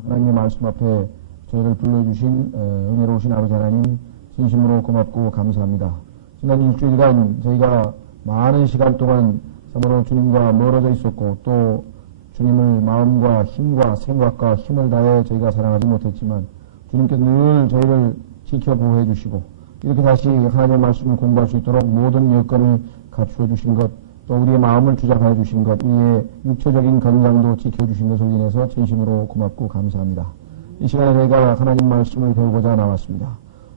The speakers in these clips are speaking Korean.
하나님의 말씀 앞에 저희를 불러주신 은혜로우신 아버지 하나님 진심으로 고맙고 감사합니다. 지난 일주일간 저희가 많은 시간 동안 참으로 주님과 멀어져 있었고 또 주님을 마음과 힘과 생각과 힘을 다해 저희가 사랑하지 못했지만 주님께서 늘 저희를 지켜 보호해 주시고 이렇게 다시 하나님의 말씀을 공부할 수 있도록 모든 여건을 갖추어 주신 것, 또 우리의 마음을 주장하여 주신 것, 우리의 육체적인 건강도 지켜주신 것을 인해서 진심으로 고맙고 감사합니다. 이 시간에 저희가 하나님 말씀을 배우고자 나왔습니다.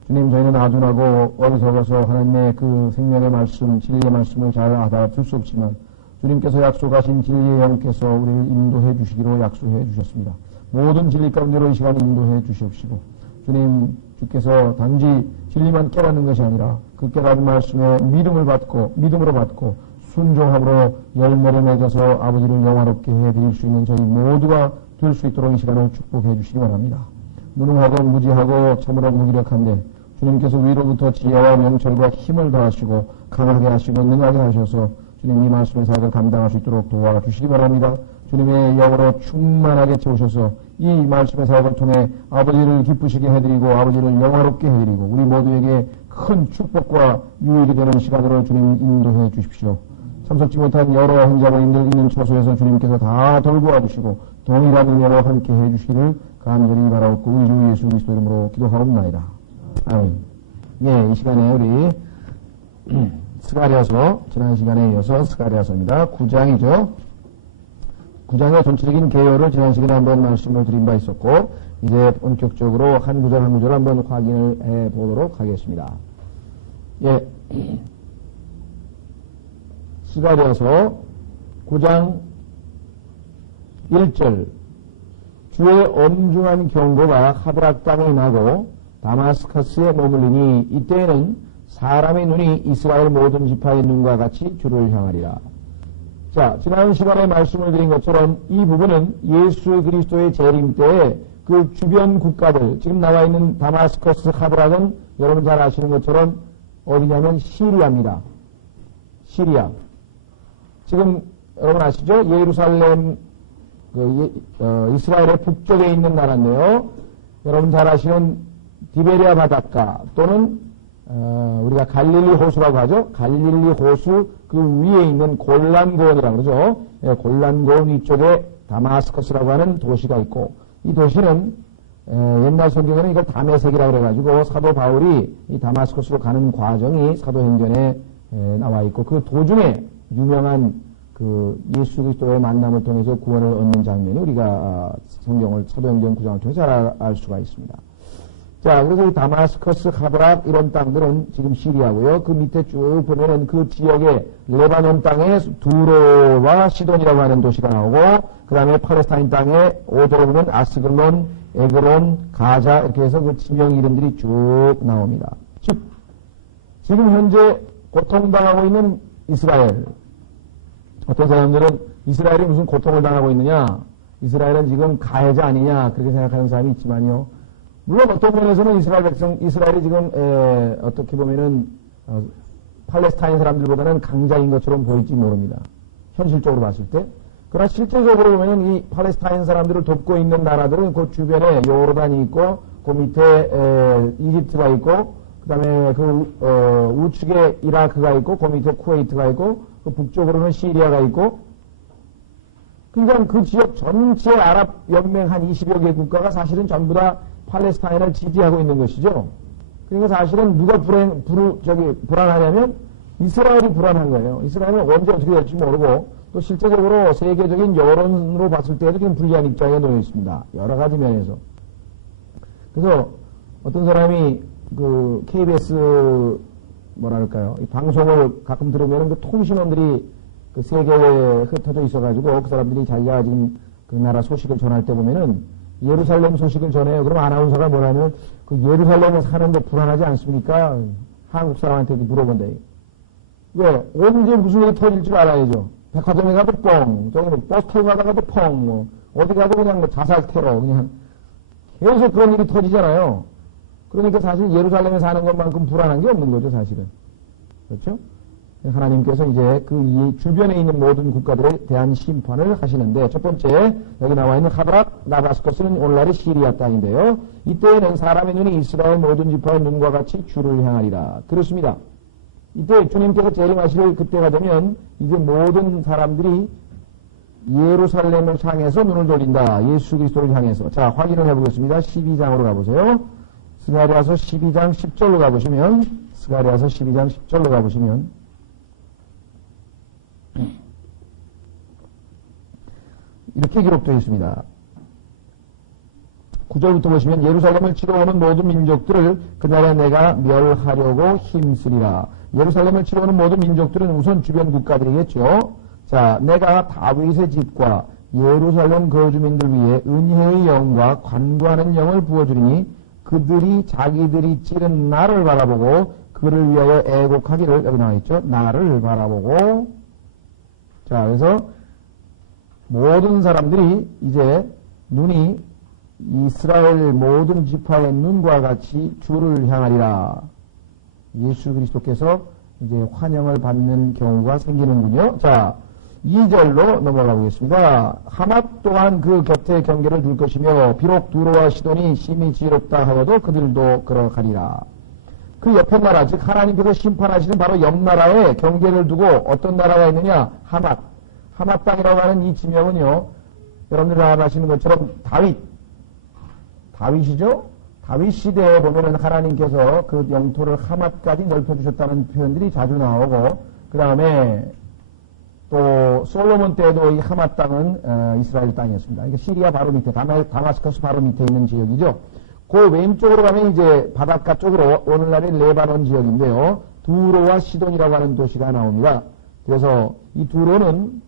주님, 저희는 아둔하고 어리석어서 하나님의 그 생명의 말씀, 진리의 말씀을 잘 알아들 수 없지만 주님께서 약속하신 진리의 영께서 우리를 인도해 주시기로 약속해 주셨습니다. 모든 진리 가운데로 이 시간 인도해 주시옵시고 주님, 주께서 단지 진리만 깨닫는 것이 아니라 그 깨닫은 말씀에 믿음으로 받고 순종함으로 열매를 맺어서 아버지를 영화롭게 해드릴 수 있는 저희 모두가 될 수 있도록 이 시간을 축복해 주시기 바랍니다. 무능하고 무지하고 참으로 무기력한데 주님께서 위로부터 지혜와 명철과 힘을 더하시고 강하게 하시고 능하게 하셔서 주님 이 말씀의 사역을 감당할 수 있도록 도와주시기 바랍니다. 주님의 영으로 충만하게 채우셔서 이 말씀의 사역을 통해 아버지를 기쁘시게 해드리고 아버지를 영화롭게 해드리고 우리 모두에게 큰 축복과 유익이 되는 시간으로 주님 인도해 주십시오. 참석지 못한 여러 혼자분들 있는 처소에서 주님께서 다 돌보아 주시고 동일한 은혜로 함께 해 주시기를 간절히 바라옵고 우리 주 예수 그리스도 이름으로 기도하옵나이다. 아멘. 예, 이 시간에 우리 스가랴서, 지난 시간에 이어서 스가랴서입니다. 9장이죠. 9장의 전체적인 개요를 지난 시간에 한번 말씀을 드린 바 있었고 이제 본격적으로 한 구절 한 구절 한번 확인을 해 보도록 하겠습니다. 예. 스가랴서 9장 1절 주의 엄중한 경고가 하드락 땅에 나고 다마스커스에 머물리니 이때에는 사람의 눈이 이스라엘 모든 지파의 눈과 같이 주를 향하리라. 자, 지난 시간에 말씀을 드린 것처럼 이 부분은 예수 그리스도의 재림 때에 그 주변 국가들, 지금 나와 있는 다마스커스 하드락은 여러분 잘 아시는 것처럼 어디냐면 시리아입니다. 시리아. 지금 여러분 아시죠? 예루살렘 이스라엘의 북쪽에 있는 나라인데요. 여러분 잘 아시는 디베리아 바닷가 또는 우리가 갈릴리 호수라고 하죠. 갈릴리 호수 그 위에 있는 골란고원이라고 그러죠. 예, 골란고원 위쪽에 다마스커스라고 하는 도시가 있고 이 도시는 옛날 성경에는 이걸 다메섹이라고 그래가지고 사도 바울이 이 다마스커스로 가는 과정이 사도행전에 나와 있고 그 도중에 유명한 그 예수 그리스도의 만남을 통해서 구원을 얻는 장면이 우리가 성경을 사도행전 9장을 통해서 알 수가 있습니다. 자, 그래서 이 다마스커스, 하드락 이런 땅들은 지금 시리아고요. 그 밑에 쭉 보면은 그 지역에 레바논 땅에 두로와 시돈이라고 하는 도시가 나오고 그 다음에 팔레스타인 땅에 오도로 보면 아스글론, 에그론, 가자 이렇게 해서 그 지명 이름들이 쭉 나옵니다. 즉 지금 현재 고통당하고 있는 이스라엘. 어떤 사람들은 이스라엘이 무슨 고통을 당하고 있느냐, 이스라엘은 지금 가해자 아니냐 그렇게 생각하는 사람이 있지만요. 물론 어떤 면에서는 이스라엘이 지금 어떻게 보면은 팔레스타인 사람들보다는 강자인 것처럼 보일지 모릅니다. 현실적으로 봤을 때. 그러나 실제적으로 보면은 이 팔레스타인 사람들을 돕고 있는 나라들은 그 주변에 요르단이 있고 그 밑에 이집트가 있고 그 다음에 그 우측에 이라크가 있고 그 밑에 쿠웨이트가 있고 그 북쪽으로는 시리아가 있고 그러니까 그 지역 전체 아랍 연맹 한 20여 개 국가가 사실은 전부 다 팔레스타인을 지지하고 있는 것이죠. 그러니까 사실은 누가 불안하냐면 이스라엘이 불안한 거예요. 이스라엘은 언제 어떻게 될지 모르고 또 실제적으로 세계적인 여론으로 봤을 때도 지금 불리한 입장에 놓여 있습니다. 여러 가지 면에서. 그래서 어떤 사람이 그 KBS 뭐랄까요, 이 방송을 가끔 들으면 그 통신원들이 그 세계에 흩어져 있어가지고 그 사람들이 자기가 지금 그 나라 소식을 전할 때 보면은 예루살렘 소식을 전해요. 그럼 아나운서가 뭐라면 그 예루살렘에 사는데 불안하지 않습니까? 한국 사람한테 물어본대. 왜? 언제 무슨 일이 터질 줄 알아야죠. 백화점에 가도 뻥, 저기 뭐 버스 타고 가다가도 펑, 뭐 어디 가도 그냥 뭐 자살 테러, 그냥 계속 그런 일이 터지잖아요. 그러니까 사실 예루살렘에 사는 것만큼 불안한 게 없는 거죠, 사실은. 그렇죠? 하나님께서 이제 그 이 주변에 있는 모든 국가들에 대한 심판을 하시는데, 첫 번째 여기 나와 있는 하드락 다마스커스는 오늘날의 시리아 땅인데요. 이때에는 사람의 눈이 이스라엘 모든 지파의 눈과 같이 주를 향하리라. 그렇습니다. 이때 주님께서 재림하실 그때가 되면 이제 모든 사람들이 예루살렘을 향해서 눈을 돌린다. 예수 그리스도를 향해서. 자, 확인을 해보겠습니다. 12장으로 가보세요. 스가랴서 12장 10절로 가보시면, 스가랴서 12장 10절로 가보시면, 이렇게 기록되어 있습니다. 9절부터 보시면, 예루살렘을 치러 오는 모든 민족들을 그날에 내가 멸하려고 힘쓰리라. 예루살렘을 치러 오는 모든 민족들은 우선 주변 국가들이겠죠. 자, 내가 다윗의 집과 예루살렘 거주민들 위해 은혜의 영과 관구하는 영을 부어주리니 그들이 자기들이 찌른 나를 바라보고 그를 위하여 애곡하기를, 여기 나와있죠. 나를 바라보고. 자, 그래서 모든 사람들이 이제 눈이 이스라엘 모든 지파의 눈과 같이 주를 향하리라. 예수 그리스도께서 이제 환영을 받는 경우가 생기는군요. 자, 2절로 넘어가 보겠습니다. 하맛 또한 그 곁에 경계를 둘 것이며 비록 두로와 시돈이 심히 지혜롭다 하여도 그들도 그러하리라. 그 옆에 나라, 즉 하나님께서 심판하시는 바로 옆 나라에 경계를 두고 어떤 나라가 있느냐? 하맛. 하맛 땅이라고 하는 이 지명은요, 여러분들 다 아시는 것처럼 다윗이죠? 다윗 시대에 보면은 하나님께서 그 영토를 하맛까지 넓혀주셨다는 표현들이 자주 나오고, 그 다음에 또 솔로몬 때도 이 하맛 땅은 이스라엘 땅이었습니다. 그러니까 시리아 바로 밑에, 다마스커스 바로 밑에 있는 지역이죠. 그 왼쪽으로 가면 이제 바닷가 쪽으로 오늘날의 레바논 지역인데요. 두로와 시돈이라고 하는 도시가 나옵니다. 그래서 이 두로는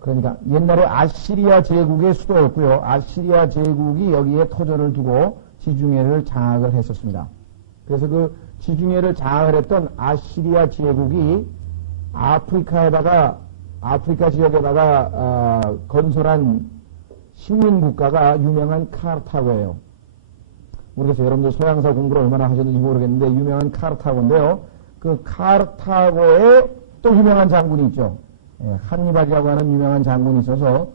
그러니까 옛날에 아시리아 제국의 수도였고요. 아시리아 제국이 여기에 터전을 두고 지중해를 장악을 했었습니다. 그래서 그 지중해를 장악을 했던 아시리아 제국이 아프리카 지역에다가 건설한 식민국가가 유명한 카르타고예요. 모르겠어요. 여러분들 소양사 공부를 얼마나 하셨는지 모르겠는데 유명한 카르타고인데요. 그 카르타고에 또 유명한 장군이 있죠. 한니발이라고 하는 유명한 장군이 있어서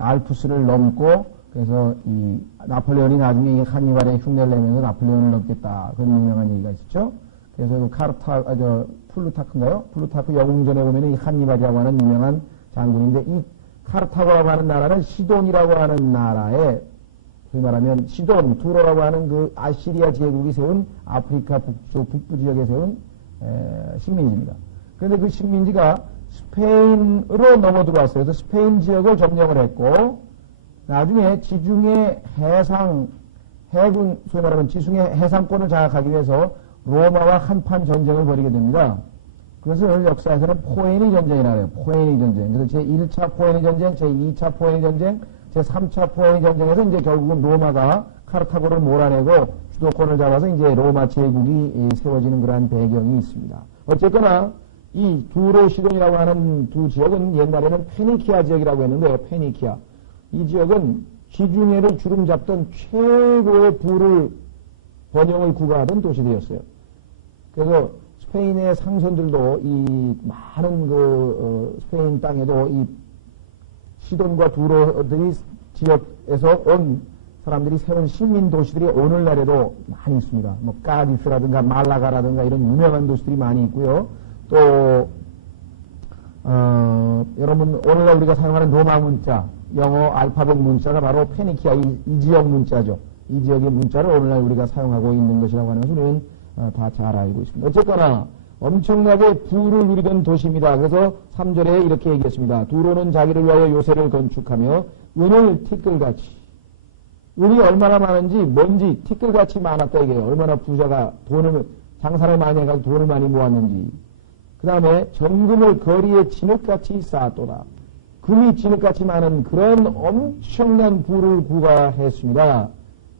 알프스를 넘고, 그래서 이 나폴레온이 나중에 이 한니발의 흉내를 내면서 나폴레온을 넘겠다, 그런 유명한 얘기가 있었죠. 그래서 그 플루타크인가요? 플루타크 영웅전에 보면 이 한니발이라고 하는 유명한 장군인데, 이 카르타고라고 하는 나라는 시돈이라고 하는 나라에, 소위 말하면 시돈, 두로라고 하는 그 아시리아 제국이 세운 아프리카 북부 지역에 세운 식민지입니다. 그런데 그 식민지가 스페인으로 넘어 들어왔어요. 그래서 스페인 지역을 점령을 했고, 나중에 지중해 해군, 소위 말하면 지중해 해상권을 장악하기 위해서 로마와 한판 전쟁을 벌이게 됩니다. 그것을 역사에서는 포에니 전쟁이라고 해요. 포에니 전쟁. 그래서 제1차 포에니 전쟁, 제2차 포에니 전쟁, 제3차 포에니 전쟁에서 이제 결국은 로마가 카르타고를 몰아내고 주도권을 잡아서 이제 로마 제국이 세워지는 그러한 배경이 있습니다. 어쨌거나 이 두로 시돈이라고 하는 두 지역은 옛날에는 페니키아 지역이라고 했는데요. 페니키아. 이 지역은 지중해를 주름잡던 최고의 부를 번영을 구가하던 도시들이었어요. 그래서 스페인의 상선들도 이 많은 스페인 땅에도 이 시돈과 두로들이 지역에서 온 사람들이 세운 식민 도시들이 오늘날에도 많이 있습니다. 뭐 까디스라든가 말라가라든가 이런 유명한 도시들이 많이 있고요. 또 여러분 오늘날 우리가 사용하는 로마 문자, 영어 알파벳 문자가 바로 페니키아 이 지역 문자죠. 이 지역의 문자를 오늘날 우리가 사용하고 있는 것이라고 하는 것을 우리는 다 잘 알고 있습니다. 어쨌거나 엄청나게 부를 누리던 도시입니다. 그래서 3절에 이렇게 얘기했습니다. 두로는 자기를 위하여 요새를 건축하며 은을 티끌같이, 은이 얼마나 많은지 뭔지 티끌같이 많았다 이게요. 얼마나 부자가 장사를 많이 해가지고 돈을 많이 모았는지. 그 다음에 정금을 거리에 진흙같이 쌓았도다. 금이 진흙같이 많은 그런 엄청난 부를 구가했습니다.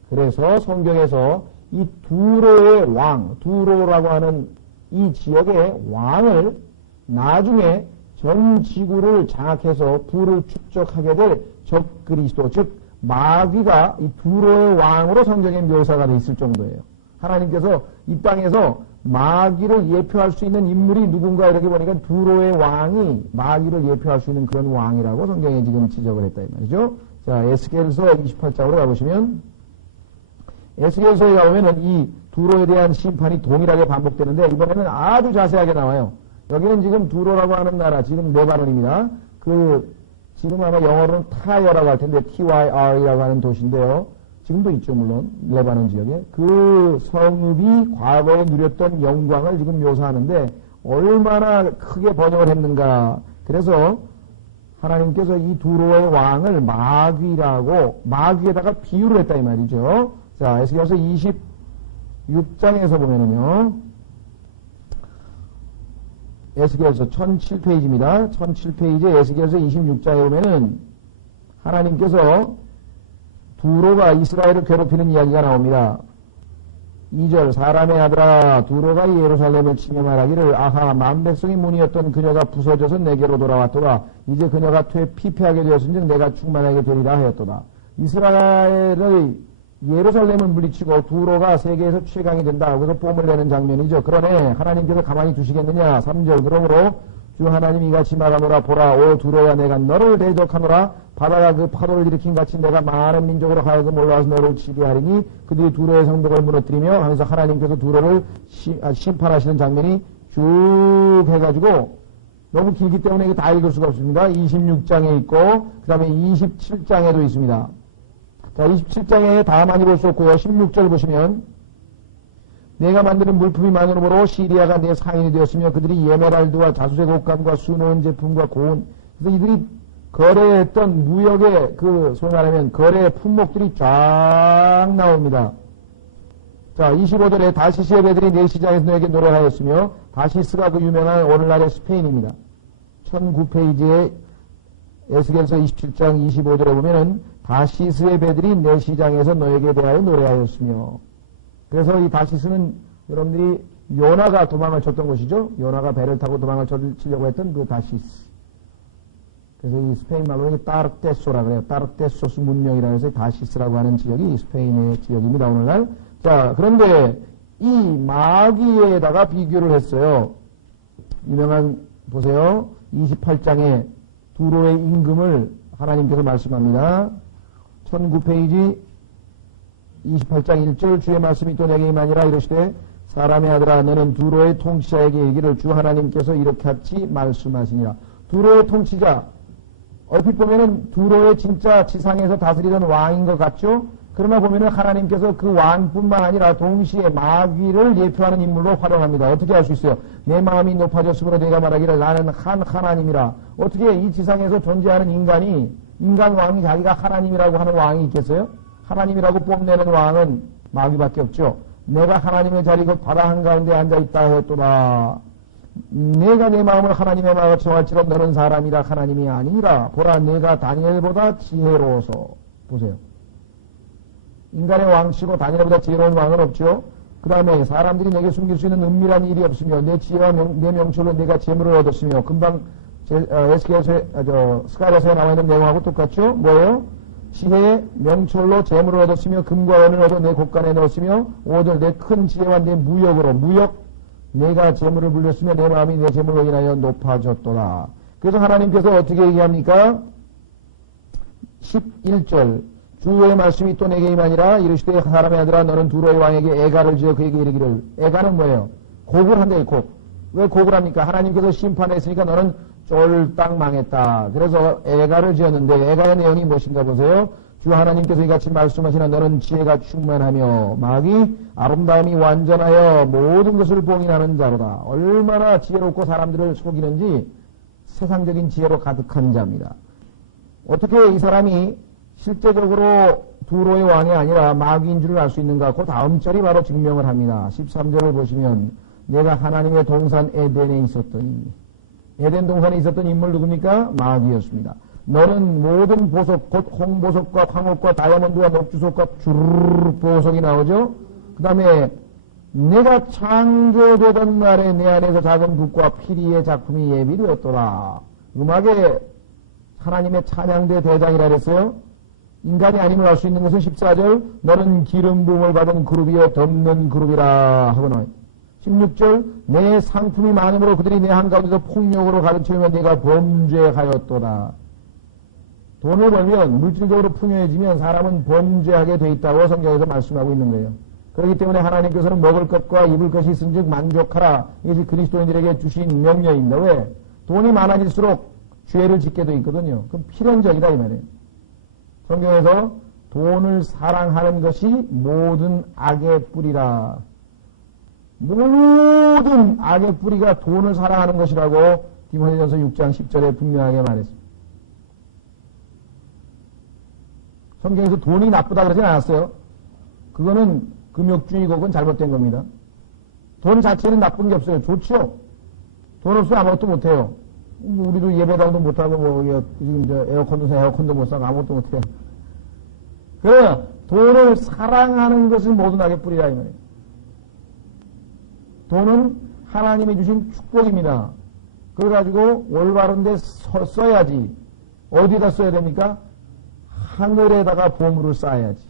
그래서 성경에서 이 두로의 왕, 두로라고 하는 이 지역의 왕을 나중에 전 지구를 장악해서 부를 축적하게 될 적그리스도, 즉 마귀가 이 두로의 왕으로 성경에 묘사가 되어 있을 정도예요. 하나님께서 이 땅에서 마귀를 예표할 수 있는 인물이 누군가 이렇게 보니까 두로의 왕이 마귀를 예표할 수 있는 그런 왕이라고 성경에 지금 지적을 했다 이 말이죠. 자, 에스겔서 28장으로 가보시면 에스겔서에 가보면은 이 두로에 대한 심판이 동일하게 반복되는데 이번에는 아주 자세하게 나와요. 여기는 지금 두로라고 하는 나라, 지금 레바논입니다. 지금 아마 영어로는 타이어라고 할 텐데 TYR이라고 하는 도시인데요. 지금도 있죠, 물론. 레바논 지역에. 그 성읍이 과거에 누렸던 영광을 지금 묘사하는데 얼마나 크게 번영을 했는가. 그래서 하나님께서 이 두로의 왕을 마귀에다가 비유를 했다 이 말이죠. 자, 에스겔서 26장에서 보면은요. 에스겔서 1007페이지입니다. 1007페이지에 에스겔서 26장에 보면은 하나님께서 두로가 이스라엘을 괴롭히는 이야기가 나옵니다. 2절 사람의 아들아 두로가 예루살렘을 치며 말하기를 아하 만백성이 문이었던 그녀가 부서져서 내게로 돌아왔도다. 이제 그녀가 피폐하게 되었은즉 내가 충만하게 되리라 하였도다. 이스라엘의 예루살렘을 물리치고 두로가 세계에서 최강이 된다. 그래서 뽐을 내는 장면이죠. 그러네 하나님께서 가만히 두시겠느냐. 3절 그러므로 주 하나님 이같이 말하노라. 보라 오 두로야 내가 너를 대적하노라. 바다가 그 파도를 일으킨 같이 내가 많은 민족으로 하여금 올라와서 너를 치게 하리니 그들이 두로의 성벽을 무너뜨리며 하면서 하나님께서 두로를 심판하시는 장면이 쭉 해가지고 너무 길기 때문에 이게 다 읽을 수가 없습니다. 26장에 있고 그 다음에 27장에도 있습니다. 자, 27장에 다 많이 볼 수 없고요. 16절 보시면 내가 만드는 물품이 많으므로 시리아가 내 상인이 되었으며 그들이 예메랄드와 자수색 옷감과 수놓은 제품과 고운 그래서 이들이 거래했던 무역의 소위 말하면 거래의 품목들이 쫙 나옵니다. 자, 25절에 다시스의 배들이 내 시장에서 너에게 노래하였으며 다시스가 그 유명한 오늘날의 스페인입니다. 1009페이지에 에스겔서 27장 25절에 보면은 다시스의 배들이 내 시장에서 너에게 대하여 노래하였으며 그래서 이 다시스는 여러분들이 요나가 도망을 쳤던 곳이죠. 요나가 배를 타고 도망을 치려고 했던 그 다시스. 그래서 이 스페인 말로 따르테소라 그래요. 따르테소스 문명이라 해서 다시스라고 하는 지역이 스페인의 지역입니다. 오늘날. 자, 그런데 이 마귀에다가 비교를 했어요. 유명한 보세요. 28장에 두로의 임금을 하나님께서 말씀합니다. 1009페이지 28장 1절 주의 말씀이 또 내게 임하니라 이르시되 사람의 아들아 너는 두로의 통치자에게 이르기를 주 하나님께서 이렇게 같이 말씀하시니라. 두로의 통치자 얼핏 보면은 두로의 진짜 지상에서 다스리던 왕인 것 같죠? 그러나 보면은 하나님께서 그 왕뿐만 아니라 동시에 마귀를 예표하는 인물로 활용합니다. 어떻게 할 수 있어요? 내 마음이 높아졌으므로 내가 말하기를 나는 하나님이라. 어떻게 이 지상에서 존재하는 인간 왕이 자기가 하나님이라고 하는 왕이 있겠어요? 하나님이라고 뽐내는 왕은 마귀밖에 없죠. 내가 하나님의 자리 곧 바다 한가운데 앉아있다 했도다. 내가 내 마음을 하나님의 마음을 정할지라 너는 사람이라 하나님이 아니니라. 보라 내가 다니엘보다 지혜로워서. 보세요. 인간의 왕치고 다니엘보다 지혜로운 왕은 없죠. 그 다음에 사람들이 내게 숨길 수 있는 은밀한 일이 없으며 내 지혜와 내 명철로 내가 재물을 얻었으며 금방 스가랴서에 나와 있는 내용하고 똑같죠. 뭐예요? 지혜의 명철로 재물을 얻었으며 금과 은을 얻어 내 곳간에 넣었으며 오늘 내 큰 지혜와 내 무역 내가 재물을 불렸으며 내 마음이 내 재물로 인하여 높아졌도다. 그래서 하나님께서 어떻게 얘기합니까? 11절 주의 말씀이 또 내게 임하니라 이르시되 사람의 아들아 너는 두로의 왕에게 애가를 지어 그에게 이르기를. 애가는 뭐예요? 곡을 한대. 왜 곡을 합니까? 하나님께서 심판했으니까 너는 쫄딱 망했다. 그래서 애가를 지었는데 애가의 내용이 무엇인가 보세요. 주 하나님께서 이같이 말씀하시나 너는 지혜가 충만하며 마귀 아름다움이 완전하여 모든 것을 봉인하는 자로다. 얼마나 지혜롭고 사람들을 속이는지 세상적인 지혜로 가득한 자입니다. 어떻게 이 사람이 실제적으로 두로의 왕이 아니라 마귀인 줄을 알 수 있는가? 그 다음 절이 바로 증명을 합니다. 13절을 보시면 내가 하나님의 동산 에덴에 있었더니 에덴 동산에 있었던 인물 누굽니까? 마귀였습니다. 너는 모든 보석, 곧 홍보석과 황옥과 다이아몬드와 녹주석과 주르륵 보석이 나오죠? 그 다음에 내가 창조되던 날에 내 안에서 작은 북과 피리의 작품이 예비되었더라. 음악의 하나님의 찬양대 대장이라 그랬어요. 인간이 아님을 알 수 있는 것은 14절 너는 기름 부음을 받은 그룹이여 덮는 그룹이라 하고 나와요. 16절 내 상품이 많음으로 그들이 내 한가운데서 폭력으로 가르치면 내가 범죄하였도다. 돈을 벌면 물질적으로 풍요해지면 사람은 범죄하게 돼 있다고 성경에서 말씀하고 있는 거예요. 그렇기 때문에 하나님께서는 먹을 것과 입을 것이 있은즉 만족하라. 이것이 그리스도인들에게 주신 명령입니다. 왜? 돈이 많아질수록 죄를 짓게 돼 있거든요. 그럼 필연적이다 이 말이에요. 성경에서 돈을 사랑하는 것이 모든 악의 뿌리라. 모든 악의 뿌리가 돈을 사랑하는 것이라고 디모데전서 6장 10절에 분명하게 말했습니다. 성경에서 돈이 나쁘다 그러진 않았어요. 그거는 금욕주의고 그건 잘못된 겁니다. 돈 자체는 나쁜 게 없어요. 좋죠. 돈 없으면 아무것도 못해요. 우리도 예배당도 못하고 지금 에어컨도 못 사고 아무것도 못해요. 그러나 돈을 사랑하는 것은 모든 악의 뿌리라 이 말이에요. 돈은 하나님이 주신 축복입니다. 그래가지고 올바른 데 써야지. 어디다 써야 됩니까? 하늘에다가 보물을 쌓아야지.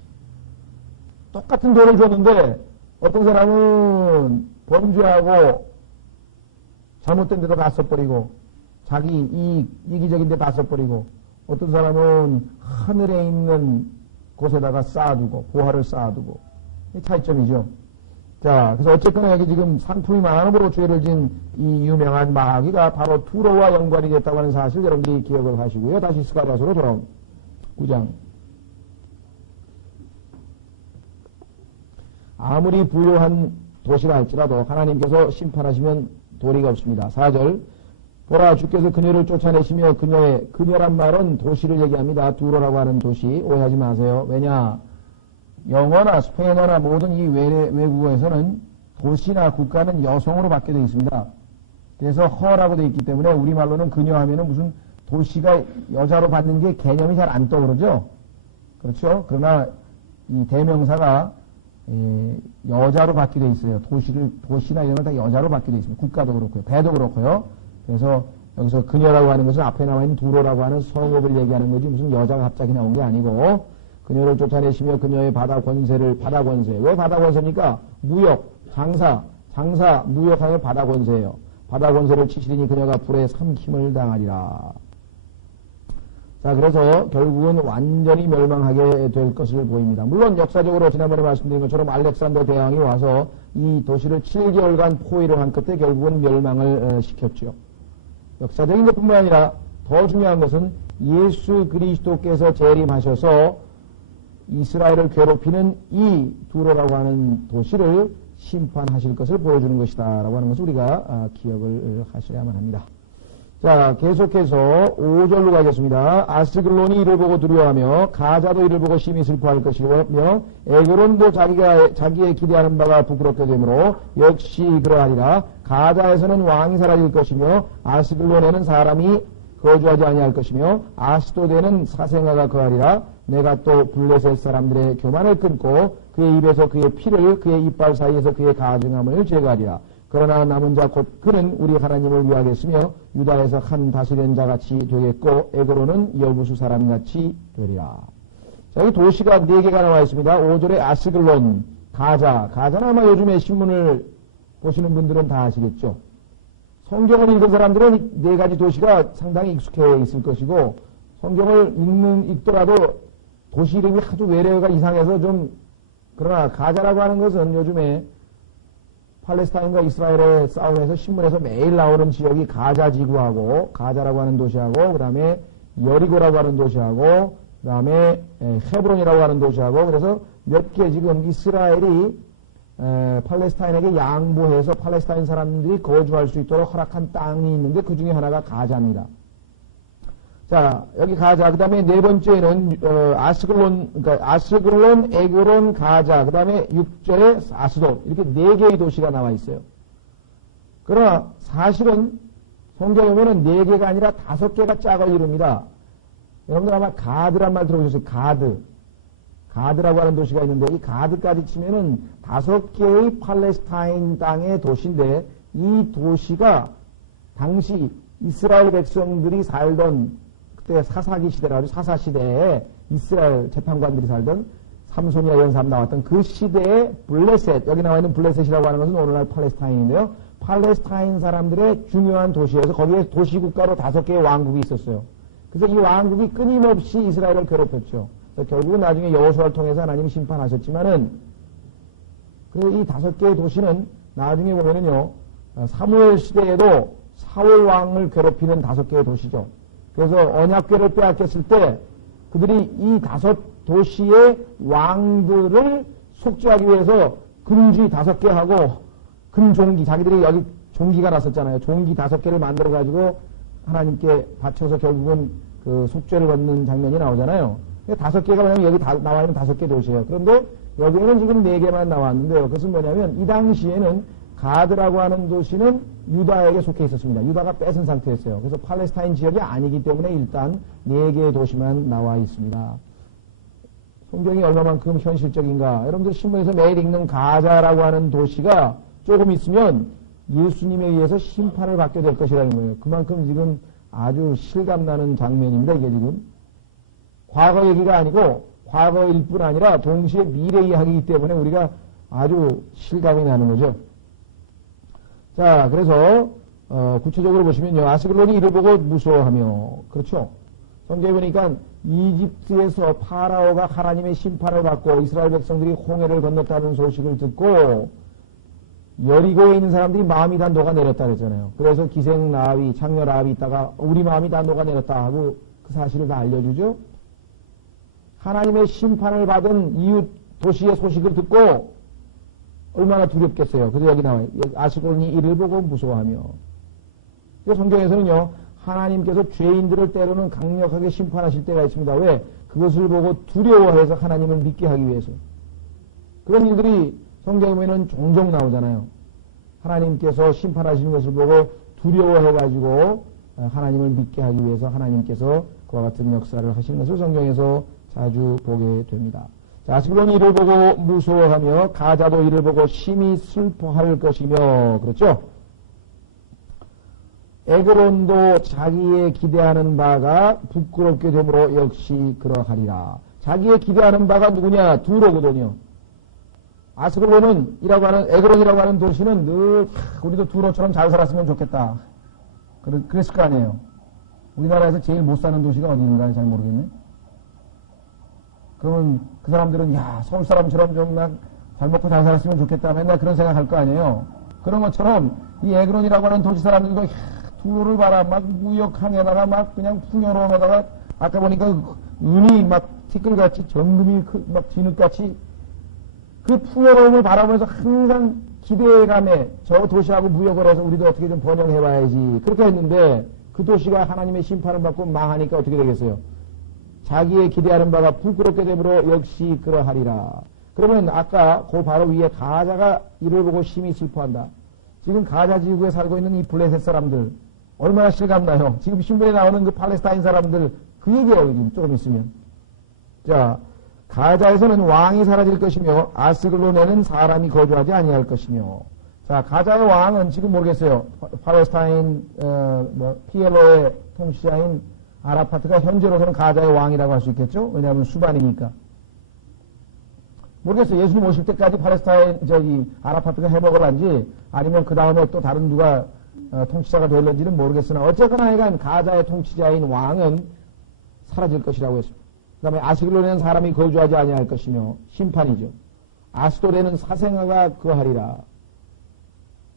똑같은 돈을 줬는데 어떤 사람은 범죄하고 잘못된 데다 다 써버리고 자기 이기적인 데 다 써버리고 어떤 사람은 하늘에 있는 곳에다가 쌓아두고 보화를 쌓아두고 이 차이점이죠. 자, 그래서 어쨌거나 여기 지금 상품이 많음으로 죄를 진 이 유명한 마귀가 바로 두로와 연관이 됐다고 하는 사실 여러분들이 기억을 하시고요. 다시 스가랴서로 돌아옵니다. 9장. 아무리 부유한 도시라 할지라도 하나님께서 심판하시면 도리가 없습니다. 4절. 보라 주께서 그녀를 쫓아내시며 그녀란 말은 도시를 얘기합니다. 두로라고 하는 도시. 오해하지 마세요. 왜냐? 영어나 스페인어나 모든 이 외국어에서는 도시나 국가는 여성으로 받게 되어 있습니다. 그래서 허라고 되어 있기 때문에 우리말로는 그녀 하면은 무슨 도시가 여자로 받는 게 개념이 잘 안 떠오르죠? 그렇죠? 그러나 이 대명사가 여자로 받게 되어 있어요. 도시나 이런 건 다 여자로 받게 되어 있습니다. 국가도 그렇고요. 배도 그렇고요. 그래서 여기서 그녀라고 하는 것은 앞에 나와 있는 두로라고 하는 성읍을 얘기하는 거지 무슨 여자가 갑자기 나온 게 아니고 그녀를 쫓아내시며 그녀의 바다 권세. 왜 바다 권세입니까? 무역, 장사, 무역하여 바다 권세예요. 바다 권세를 치시리니 그녀가 불에 삼킴을 당하리라. 자, 그래서 결국은 완전히 멸망하게 될 것을 보입니다. 물론 역사적으로 지난번에 말씀드린 것처럼 알렉산더 대왕이 와서 이 도시를 7개월간 포위를 한 끝에 결국은 멸망을 시켰죠. 역사적인 것뿐만 아니라 더 중요한 것은 예수 그리스도께서 재림하셔서 이스라엘을 괴롭히는 이 두로라고 하는 도시를 심판하실 것을 보여주는 것이다 라고 하는 것을 우리가 기억을 하셔야만 합니다. 자, 계속해서 5절로 가겠습니다. 아스글론이 이를 보고 두려워하며 가자도 이를 보고 심히 슬퍼할 것이며 에그론도 자기의 기대하는 바가 부끄럽게 되므로 역시 그러하리라. 가자에서는 왕이 사라질 것이며 아스글론에는 사람이 거주하지 아니할 것이며 아스도데는 사생아가 거하리라. 내가 또 블레셋 사람들의 교만을 끊고 그의 입에서 그의 피를 그의 이빨 사이에서 그의 가증함을 제거하리라. 그러나 남은 자 곧 그는 우리 하나님을 위하겠으며 유다에서 한 다스리는 자같이 되겠고 에그로는 여부수 사람같이 되리라. 자, 이 도시가 4개가 나와 있습니다. 5절에 아스글론, 가자는 아마 요즘에 신문을 보시는 분들은 다 아시겠죠. 성경을 읽은 사람들은 4가지 도시가 상당히 익숙해 있을 것이고 성경을 읽더라도 도시 이름이 하도 외래어가 이상해서 좀 그러나 가자라고 하는 것은 요즘에 팔레스타인과 이스라엘의 싸움에서 신문에서 매일 나오는 지역이 가자 지구하고 가자라고 하는 도시하고 그 다음에 여리고라고 하는 도시하고 그 다음에 헤브론이라고 하는 도시하고 그래서 몇 개 지금 이스라엘이 팔레스타인에게 양보해서 팔레스타인 사람들이 거주할 수 있도록 허락한 땅이 있는데 그 중에 하나가 가자입니다. 자, 여기 가자. 그 다음에 4번째는, 아스글론, 에그론, 가자. 그 다음에 6절에 아스돗. 이렇게 4개의 도시가 나와 있어요. 그러나 사실은 성경에 보면은 4개가 아니라 5개가 짝을 이룹니다. 여러분들 아마 가드란 말 들어보셨어요? 가드라고 하는 도시가 있는데 이 가드까지 치면은 5개의 팔레스타인 땅의 도시인데 이 도시가 당시 이스라엘 백성들이 살던 그때 사사기 시대라고 사사시대에 이스라엘 재판관들이 살던 삼손이나 이런 사람 나왔던 그 시대의 블레셋, 여기 나와 있는 블레셋이라고 하는 것은 오늘날 팔레스타인인데요. 팔레스타인 사람들의 중요한 도시여서 거기에 도시국가로 5개의 왕국이 있었어요. 그래서 이 왕국이 끊임없이 이스라엘을 괴롭혔죠. 결국은 나중에 여호수아를 통해서 하나님이 심판하셨지만은 그 이 5개의 도시는 나중에 보면은요, 사무엘 시대에도 사울 왕을 괴롭히는 5개의 도시죠. 그래서 언약궤를 빼앗겼을 때 그들이 이 5도시의 왕들을 속죄하기 위해서 금쥐 5개 하고 금종기, 자기들이 여기 종기가 났었잖아요. 종기 5개를 만들어가지고 하나님께 바쳐서 결국은 그 속죄를 받는 장면이 나오잖아요. 5개가 뭐냐면 여기 나와 있는 5개 도시예요. 그런데 여기에는 지금 4개만 나왔는데요. 그것은 뭐냐면 이 당시에는 가드라고 하는 도시는 유다에게 속해 있었습니다. 유다가 뺏은 상태였어요. 그래서 팔레스타인 지역이 아니기 때문에 일단 4개의 도시만 나와 있습니다. 성경이 얼마만큼 현실적인가. 여러분들 신문에서 매일 읽는 가자라고 하는 도시가 조금 있으면 예수님에 의해서 심판을 받게 될 것이라는 거예요. 그만큼 지금 아주 실감나는 장면입니다. 이게 지금. 과거 얘기가 아니고 과거일 뿐 아니라 동시에 미래 이야기이기 때문에 우리가 아주 실감이 나는 거죠. 자, 그래서 구체적으로 보시면요. 아스글론이 이를 보고 무서워하며, 그렇죠. 성경에 보니까 이집트에서 파라오가 하나님의 심판을 받고 이스라엘 백성들이 홍해를 건넜다는 소식을 듣고 여리고에 있는 사람들이 마음이 다 녹아내렸다 그랬잖아요. 그래서 기생 라합이, 창녀 라합이 있다가 우리 마음이 다 녹아내렸다 하고 그 사실을 다 알려주죠. 하나님의 심판을 받은 이웃 도시의 소식을 듣고 얼마나 두렵겠어요. 그래서 여기 나와요. 아스글론이 이를 보고 무서워하며. 성경에서는요, 하나님께서 죄인들을 때로는 강력하게 심판하실 때가 있습니다. 왜? 그것을 보고 두려워해서 하나님을 믿게 하기 위해서. 그런 일들이 성경에 보면 종종 나오잖아요. 하나님께서 심판하시는 것을 보고 두려워해가지고 하나님을 믿게 하기 위해서 하나님께서 그와 같은 역사를 하시는 것을 성경에서 자주 보게 됩니다. 자, 아스글론이 이를 보고 무서워하며 가자도 이를 보고 심히 슬퍼할 것이며, 그렇죠? 에그론도 자기의 기대하는 바가 부끄럽게 되므로 역시 그러하리라. 자기의 기대하는 바가 누구냐? 두로거든요. 아스글론은 이라고 하는 에그론이라고 하는 도시는 늘 우리도 두로처럼 잘 살았으면 좋겠다. 그랬을 거 아니에요. 우리나라에서 제일 못 사는 도시가 어디인가 잘 모르겠네. 그러면 그 사람들은 야, 서울 사람처럼 좀 막 잘 먹고 잘 살았으면 좋겠다. 맨날 그런 생각할 거 아니에요. 그런 것처럼 이 에그론이라고 하는 도시 사람들도 두로를 봐라. 막 무역항에다가 막 그냥 풍요로움에다가 아까 보니까 은이 막 티끌같이 정금이 막 진흙같이 그 풍요로움을 바라보면서 항상 기대감에 저 도시하고 무역을 해서 우리도 어떻게 좀 번영해봐야지. 그렇게 했는데 그 도시가 하나님의 심판을 받고 망하니까 어떻게 되겠어요? 자기의 기대하는 바가 부끄럽게 되므로 역시 그러하리라. 그러면 아까 그 바로 위에 가자가 이를 보고 심히 슬퍼한다. 지금 가자 지구에 살고 있는 이 블레셋 사람들 얼마나 실감나요? 지금 신문에 나오는 그 팔레스타인 사람들 그 얘기예요. 지금 조금 있으면. 자, 가자에서는 왕이 사라질 것이며 아스글론에는 사람이 거주하지 아니할 것이며. 자, 가자의 왕은 지금 모르겠어요. 팔레스타인 PLO의 통치자인 아라파트가 현재로서는 가자의 왕이라고 할 수 있겠죠? 왜냐하면 수반이니까. 모르겠어요. 예수님 오실 때까지 팔레스타인 아라파트가 해먹을 한지 아니면 그 다음에 또 다른 누가 통치자가 될는지는 모르겠으나 어쨌거나 하여간 가자의 통치자인 왕은 사라질 것이라고 했습니다. 그 다음에 아스글론에는 사람이 거주하지 아니할 것이며 심판이죠. 아스돌에는 사생아가 거하리라.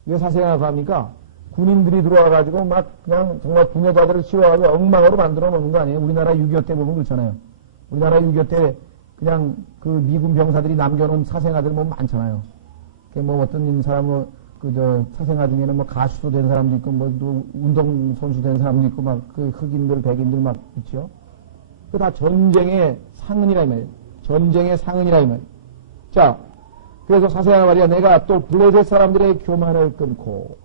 왜 사생아가 거합니까? 군인들이 들어와가지고 막 그냥 정말 부녀자들을 씌워가지고 엉망으로 만들어 놓는 거 아니에요? 우리나라 6.25 때 보면 그렇잖아요. 우리나라 6.25 때 그냥 그 미군 병사들이 남겨놓은 사생아들 뭐 많잖아요. 뭐 어떤 사람은 사생아 중에는 뭐 가수도 된 사람도 있고 뭐 또 운동선수 된 사람도 있고 막 그 흑인들, 백인들 막 있죠. 그 다 전쟁의 상흔이라 이 말이에요. 전쟁의 상흔이라 이 말이에요. 자, 그래서 사생아가 말이야 내가 또 블레셋 사람들의 교만을 끊고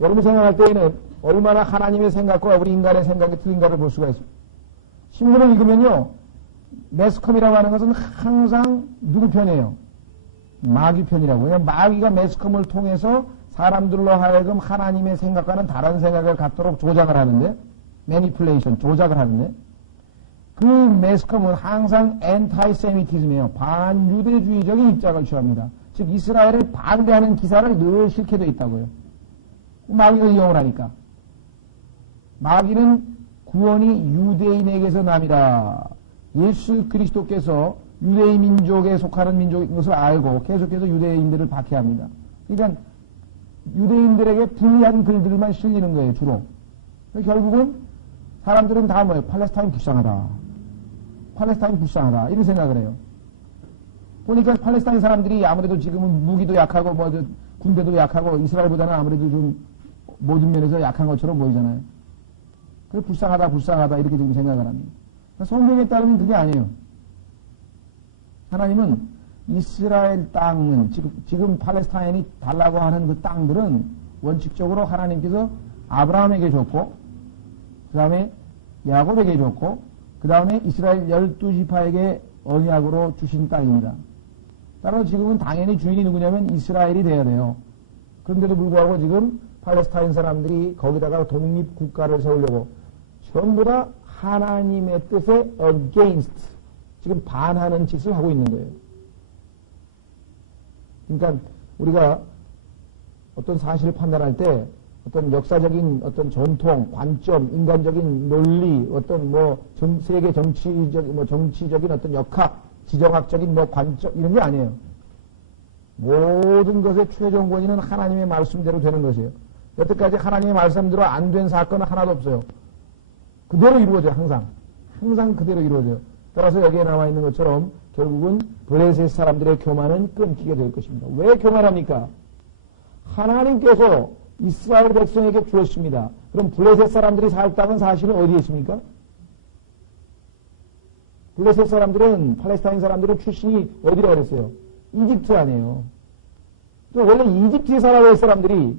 여러분 생각할 때에는 얼마나 하나님의 생각과 우리 인간의 생각이 틀린가를 볼 수가 있습니다. 신문을 읽으면요. 매스컴이라고 하는 것은 항상 누구 편이에요? 마귀 편이라고. 그냥 마귀가 매스컴을 통해서 사람들로 하여금 하나님의 생각과는 다른 생각을 갖도록 조작을 하는데, 매니플레이션, 조작을 하는데, 그 매스컴은 항상 엔타이세미티즘이에요. 반유대주의적인 입장을 취합니다. 즉 이스라엘을 반대하는 기사를 늘 실게 되어 있다고요. 마귀가 이용을 하니까. 마귀는 구원이 유대인에게서 남이라. 예수 그리스도께서 유대인 민족에 속하는 민족인 것을 알고 계속해서 유대인들을 박해합니다. 그러니까 유대인들에게 불리한 글들만 실리는 거예요, 주로. 결국은 사람들은 다 뭐예요? 팔레스타인 불쌍하다. 팔레스타인 불쌍하다. 이런 생각을 해요. 보니까 팔레스타인 사람들이 아무래도 지금은 무기도 약하고 뭐 군대도 약하고 이스라엘보다는 아무래도 좀 모든 면에서 약한 것처럼 보이잖아요. 그래서 불쌍하다, 불쌍하다 이렇게 지금 생각을 합니다. 성경에 따르면 그게 아니에요. 하나님은 이스라엘 땅은 지금 팔레스타인이 달라고 하는 그 땅들은 원칙적으로 하나님께서 아브라함에게 줬고 그 다음에 야곱에게 줬고 그 다음에 이스라엘 12지파에게 언약으로 주신 땅입니다. 따라서 지금은 당연히 주인이 누구냐면 이스라엘이 돼야 돼요. 그런데도 불구하고 지금 팔레스타인 사람들이 거기다가 독립국가를 세우려고 전부 다 하나님의 뜻에 against 지금 반하는 짓을 하고 있는 거예요. 그러니까 우리가 어떤 사실을 판단할 때 어떤 역사적인 어떤 전통, 관점, 인간적인 논리, 어떤 세계 정치적인 어떤 역학, 지정학적인 관점, 이런 게 아니에요. 모든 것의 최종 권위는 하나님의 말씀대로 되는 것이에요. 여태까지 하나님의 말씀대로 안 된 사건은 하나도 없어요. 그대로 이루어져요, 항상. 항상 그대로 이루어져요. 따라서 여기에 나와 있는 것처럼 결국은 블레셋 사람들의 교만은 끊기게 될 것입니다. 왜 교만합니까? 하나님께서 이스라엘 백성에게 주었습니다. 그럼 블레셋 사람들이 살 땅은 사실은 어디에 있습니까? 블레셋 사람들은, 팔레스타인 사람들은 출신이 어디라 그랬어요? 이집트 아니에요. 원래 이집트에 살아야 할 사람들이,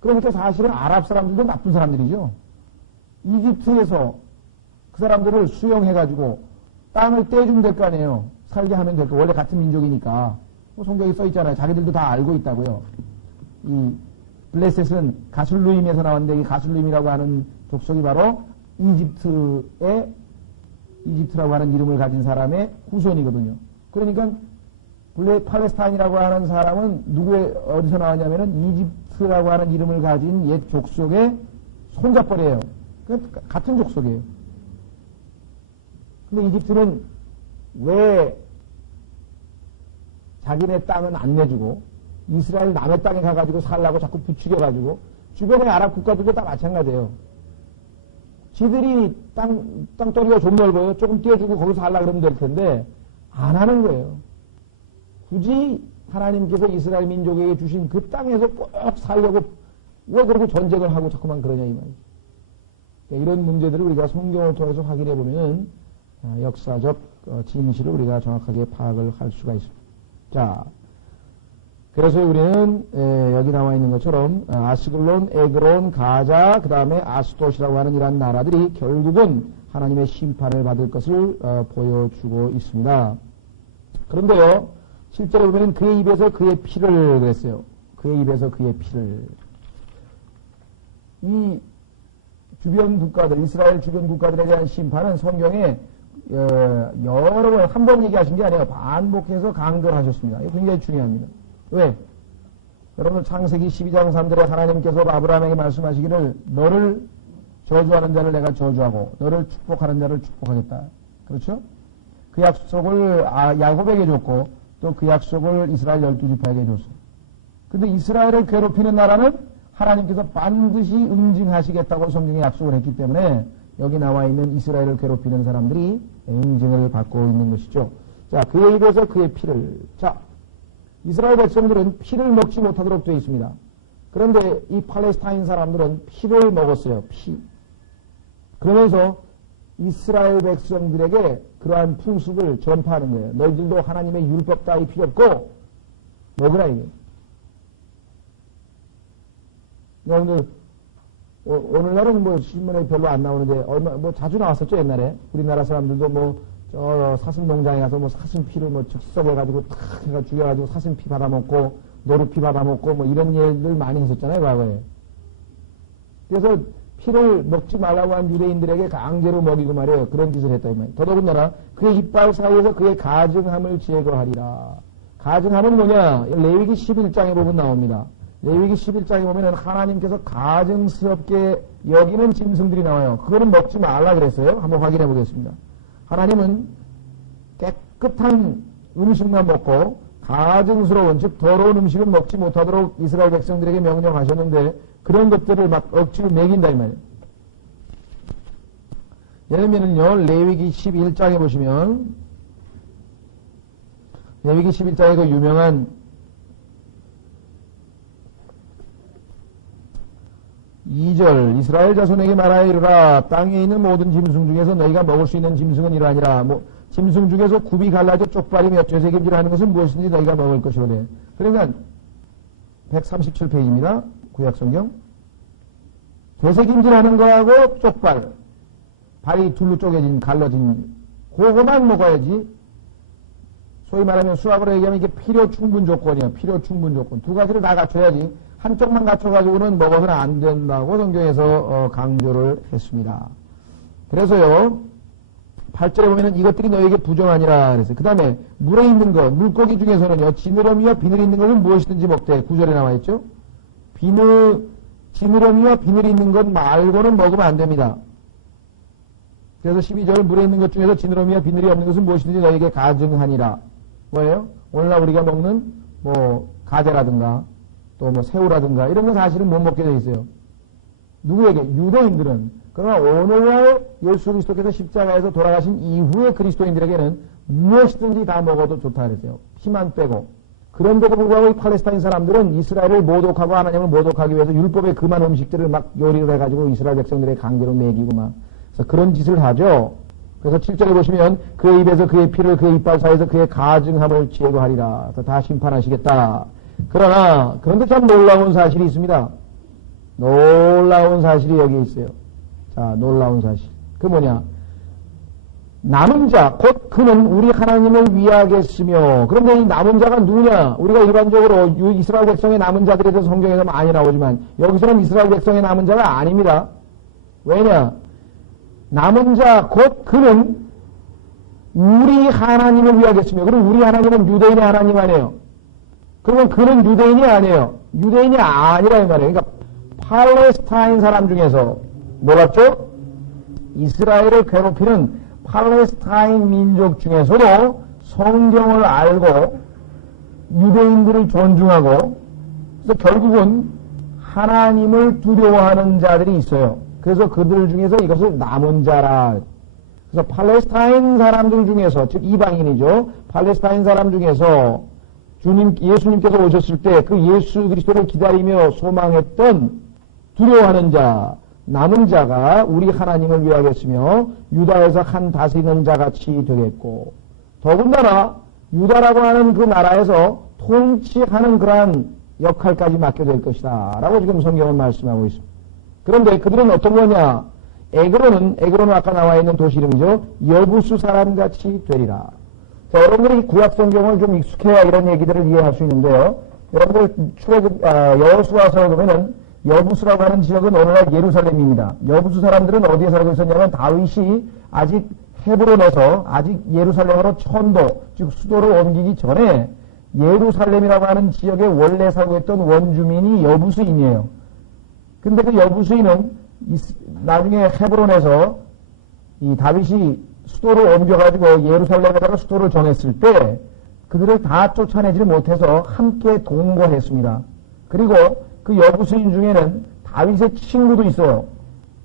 그러니까 사실은 아랍 사람들도 나쁜 사람들이죠. 이집트에서 그 사람들을 수용해가지고 땅을 떼주면 될 거 아니에요. 살게 하면 될 거. 원래 같은 민족이니까. 성경에 써 있잖아요. 자기들도 다 알고 있다고요. 이 블레셋은 가술루임에서 나왔는데 이 가술루임이라고 하는 족속이 바로 이집트라고 하는 이름을 가진 사람의 후손이거든요. 그러니까 팔레스타인이라고 하는 사람은 어디서 나왔냐면은 이집트라고 하는 이름을 가진 옛 족속의 손잡벌이에요. 같은 족속이에요. 근데 이집트는 왜 자기네 땅은 안 내주고 이스라엘 남의 땅에 가가지고 살라고 자꾸 부추겨가지고 주변의 아랍 국가들도 다 마찬가지예요. 지들이 땅덩이가 좀 넓어요. 조금 띄워주고 거기서 살라 그러면 될 텐데 안 하는 거예요. 굳이 하나님께서 이스라엘 민족에게 주신 그 땅에서 꼭 살려고 왜 그렇게 전쟁을 하고 자꾸만 그러냐 이 말이죠. 이런 문제들을 우리가 성경을 통해서 확인해 보면 역사적 진실을 우리가 정확하게 파악을 할 수가 있습니다. 자, 그래서 우리는 여기 나와 있는 것처럼 아스글론, 에그론, 가자, 그 다음에 아스돗이라고 하는 이러한 나라들이 결국은 하나님의 심판을 받을 것을 보여주고 있습니다. 그런데요, 실제로 보면 그의 입에서 그의 피를 그랬어요. 그의 입에서 그의 피를. 이 주변 국가들, 이스라엘 주변 국가들에 대한 심판은 성경에 여러 번, 한 번 얘기하신 게 아니라 반복해서 강조하셨습니다. 이거 굉장히 중요합니다. 왜? 여러분 창세기 12장 3절에 하나님께서 아브라함에게 말씀하시기를 너를 저주하는 자를 내가 저주하고 너를 축복하는 자를 축복하겠다. 그렇죠? 그 약속을 야곱에게 줬고 또 그 약속을 이스라엘 12지파에게 줬어요. 근데 이스라엘을 괴롭히는 나라는 하나님께서 반드시 응징하시겠다고 성경에 약속을 했기 때문에 여기 나와 있는 이스라엘을 괴롭히는 사람들이 응징을 받고 있는 것이죠. 자, 그의 입에서 그의 피를. 자, 이스라엘 백성들은 피를 먹지 못하도록 되어 있습니다. 그런데 이 팔레스타인 사람들은 피를 먹었어요. 피. 그러면서 이스라엘 백성들에게 그러한 풍습을 전파하는 거예요. 너희들도 하나님의 율법 따위 필요 없고 먹으라 이게. 오늘날은 신문에 별로 안 나오는데 자주 나왔었죠 옛날에. 우리나라 사람들도 사슴 농장에 가서 사슴 피를 즉석해가지고 탁 해가 죽여가지고 사슴 피 받아먹고 노루 피 받아먹고 이런 일들 많이 했었잖아요 과거에. 그래서 피를 먹지 말라고 한 유대인들에게 강제로 먹이고 말이에요. 그런 짓을 했다 이 말이에요. 더더군다나 그의 이빨 사이에서 그의 가증함을 제거하리라. 가증함은 뭐냐? 레위기 11장에 보면 나옵니다. 레위기 11장에 보면은 하나님께서 가증스럽게 여기는 짐승들이 나와요. 그거는 먹지 말라 그랬어요. 한번 확인해 보겠습니다. 하나님은 깨끗한 음식만 먹고 가증스러운 즉 더러운 음식은 먹지 못하도록 이스라엘 백성들에게 명령하셨는데 그런 것들을 막 억지로 먹인다 이 말이에요. 예를 들면요 레위기 11장에 보시면 레위기 11장에 그 유명한 2절 이스라엘 자손에게 말하여 이르라 땅에 있는 모든 짐승 중에서 너희가 먹을 수 있는 짐승은 이러하니라. 짐승 중에서 굽이 갈라져 쪽발이며 죄새김질하는 것은 무엇이든지 너희가 먹을 것이로되. 그러니까 137페이지입니다. 구약성경. 죄새김질하는 거하고 쪽발 발이 둘로 쪼개진 갈라진 그거만 먹어야지. 소위 말하면 수학으로 얘기하면 이게 필요 충분 조건이에요. 필요 충분 조건. 두 가지를 다 갖춰야지. 한쪽만 갖춰가지고는 먹어서는 안 된다고 성경에서 강조를 했습니다. 그래서요 8절에 보면은 이것들이 너에게 부정하니라 그랬어요. 그 다음에 물에 있는 것 물고기 중에서는요 지느러미와 비늘이 있는 것은 무엇이든지 먹되 9절에 나와있죠. 지느러미와 비늘이 있는 것 말고는 먹으면 안 됩니다. 그래서 12절 물에 있는 것 중에서 지느러미와 비늘이 없는 것은 무엇이든지 너에게 가증하니라. 뭐예요? 오늘날 우리가 먹는 가재라든가 또 새우라든가 이런 거 사실은 못 먹게 돼 있어요. 누구에게? 유대인들은. 그러나 오늘날 예수 그리스도께서 십자가에서 돌아가신 이후의 그리스도인들에게는 무엇이든지 다 먹어도 좋다 그랬어요. 피만 빼고. 그런데도 불구하고 이 팔레스타인 사람들은 이스라엘을 모독하고 하나님을 모독하기 위해서 율법에 금한 음식들을 막 요리를 해가지고 이스라엘 백성들의 강제로 먹이고 막 그래서 그런 짓을 하죠. 그래서 7절에 보시면 그의 입에서 그의 피를 그의 이빨 사이에서 그의 가증함을 제거하리라. 다 심판하시겠다. 그런데 참 놀라운 사실이 있습니다. 놀라운 사실이 여기 있어요. 자, 놀라운 사실. 그 뭐냐? 남은 자, 곧 그는 우리 하나님을 위하겠으며. 그런데 이 남은 자가 누구냐? 우리가 일반적으로 이스라엘 백성의 남은 자들에 대해서 성경에서 많이 나오지만 여기서는 이스라엘 백성의 남은 자가 아닙니다. 왜냐? 남은 자, 곧 그는 우리 하나님을 위하겠으며. 그럼 우리 하나님은 유대인의 하나님 아니에요. 그러면 그는 유대인이 아니에요. 유대인이 아니라 이 말이에요. 그러니까 팔레스타인 사람 중에서 몰랐죠? 이스라엘을 괴롭히는 팔레스타인 민족 중에서도 성경을 알고 유대인들을 존중하고 그래서 결국은 하나님을 두려워하는 자들이 있어요. 그래서 그들 중에서 이것을 남은 자라. 그래서 팔레스타인 사람들 중에서 즉 이방인이죠. 팔레스타인 사람 중에서 예수님께서 오셨을 때 그 예수 그리스도를 기다리며 소망했던 두려워하는 자, 남은 자가 우리 하나님을 위하겠으며 유다에서 한 다스리는 자같이 되겠고 더군다나 유다라고 하는 그 나라에서 통치하는 그러한 역할까지 맡게 될 것이다 라고 지금 성경은 말씀하고 있습니다. 그런데 그들은 어떤 거냐? 에그로는 아까 나와 있는 도시 이름이죠. 여부수 사람같이 되리라. 자, 여러분들이 구약 성경을 좀 익숙해야 이런 얘기들을 이해할 수 있는데요. 여러분들 여호수아서에 보면은 여부수라고 하는 지역은 오늘날 예루살렘입니다. 여부수 사람들은 어디에 살고 있었냐면 다윗이 아직 헤브론에서 아직 예루살렘으로 천도 즉 수도를 옮기기 전에 예루살렘이라고 하는 지역에 원래 살고 있던 원주민이 여부수인이에요. 근데 그 여부수인은 나중에 헤브론에서 이 다윗이 수도를 옮겨가지고 예루살렘에다가 수도를 정했을 때 그들을 다 쫓아내지 못해서 함께 동거했습니다. 그리고 그 여부수인 중에는 다윗의 친구도 있어요.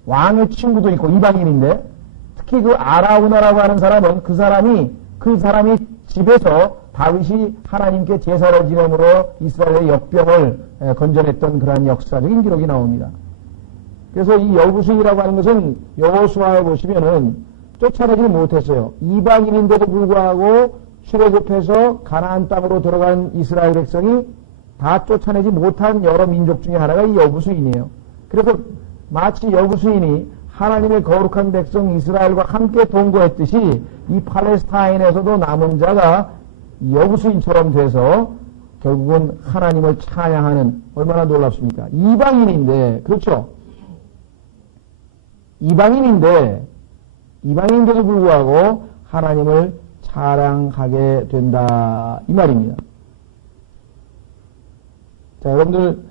왕의 친구도 있고 이방인인데 특히 그 아라우나라고 하는 사람은 그 사람이 집에서 다윗이 하나님께 제사를 지냄으로 이스라엘의 역병을 건져냈던 그러한 역사적인 기록이 나옵니다. 그래서 이 여부수인이라고 하는 것은 여호수아에 보시면은 쫓아내지 못했어요. 이방인인데도 불구하고 출애굽해서 가나안 땅으로 들어간 이스라엘 백성이 다 쫓아내지 못한 여러 민족 중에 하나가 이 여부수인이에요. 그래서 마치 여부수인이 하나님의 거룩한 백성 이스라엘과 함께 동거했듯이 이 팔레스타인에서도 남은 자가 여부수인처럼 돼서 결국은 하나님을 찬양하는 얼마나 놀랍습니까? 이방인인데 그렇죠? 이방인인데도 불구하고 하나님을 찬양하게 된다 이 말입니다. 자, 여러분들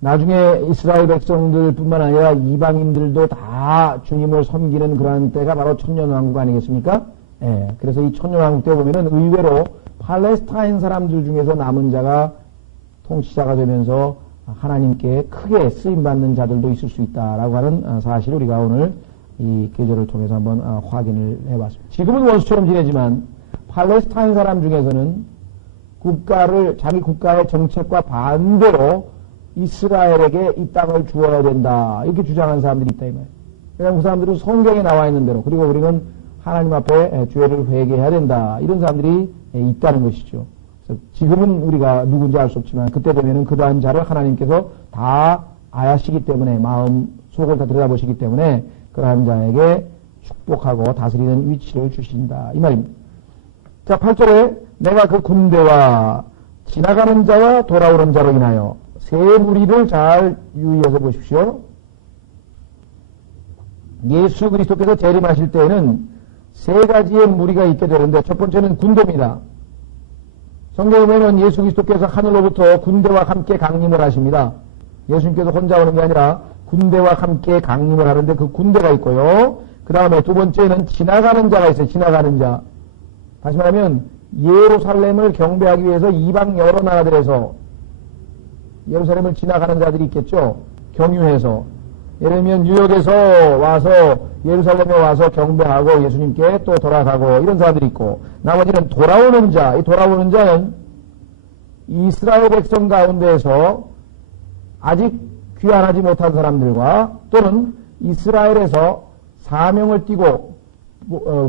나중에 이스라엘 백성들뿐만 아니라 이방인들도 다 주님을 섬기는 그러한 때가 바로 천년왕국 아니겠습니까? 예, 그래서 이 천년왕국 때 보면은 의외로 팔레스타인 사람들 중에서 남은 자가 통치자가 되면서 하나님께 크게 쓰임받는 자들도 있을 수 있다라고 하는 사실을 우리가 오늘 이 계절을 통해서 한번 확인을 해봤습니다. 지금은 원수처럼 지내지만 팔레스타인 사람 중에서는 자기 국가의 정책과 반대로 이스라엘에게 이 땅을 주어야 된다 이렇게 주장하는 사람들이 있다 이 말이에요. 왜냐하면 그 사람들은 성경에 나와 있는 대로 그리고 우리는 하나님 앞에 죄를 회개해야 된다 이런 사람들이 있다는 것이죠. 그래서 지금은 우리가 누군지 알 수 없지만 그때 되면은 그러한 자를 하나님께서 다 아시기 때문에 마음 속을 다 들여다보시기 때문에 그러한 자에게 축복하고 다스리는 위치를 주신다 이 말입니다. 자, 8절에 내가 그 군대와 지나가는 자와 돌아오는 자로 인하여 세 무리를 잘 유의해서 보십시오. 예수 그리스도께서 재림하실 때에는 세 가지의 무리가 있게 되는데 첫 번째는 군대입니다. 성경에 보면 예수 그리스도께서 하늘로부터 군대와 함께 강림을 하십니다. 예수님께서 혼자 오는 게 아니라 군대와 함께 강림을 하는데 그 군대가 있고요. 그 다음에 두 번째는 지나가는 자가 있어요. 지나가는 자. 다시 말하면 예루살렘을 경배하기 위해서 이방 여러 나라들에서 예루살렘을 지나가는 자들이 있겠죠. 경유해서. 예를 들면 뉴욕에서 와서 예루살렘에 와서 경배하고 예수님께 또 돌아가고 이런 사람들이 있고 나머지는 돌아오는 자. 이 돌아오는 자는 이스라엘 백성 가운데에서 아직 귀환하지 못한 사람들과 또는 이스라엘에서 사명을 띠고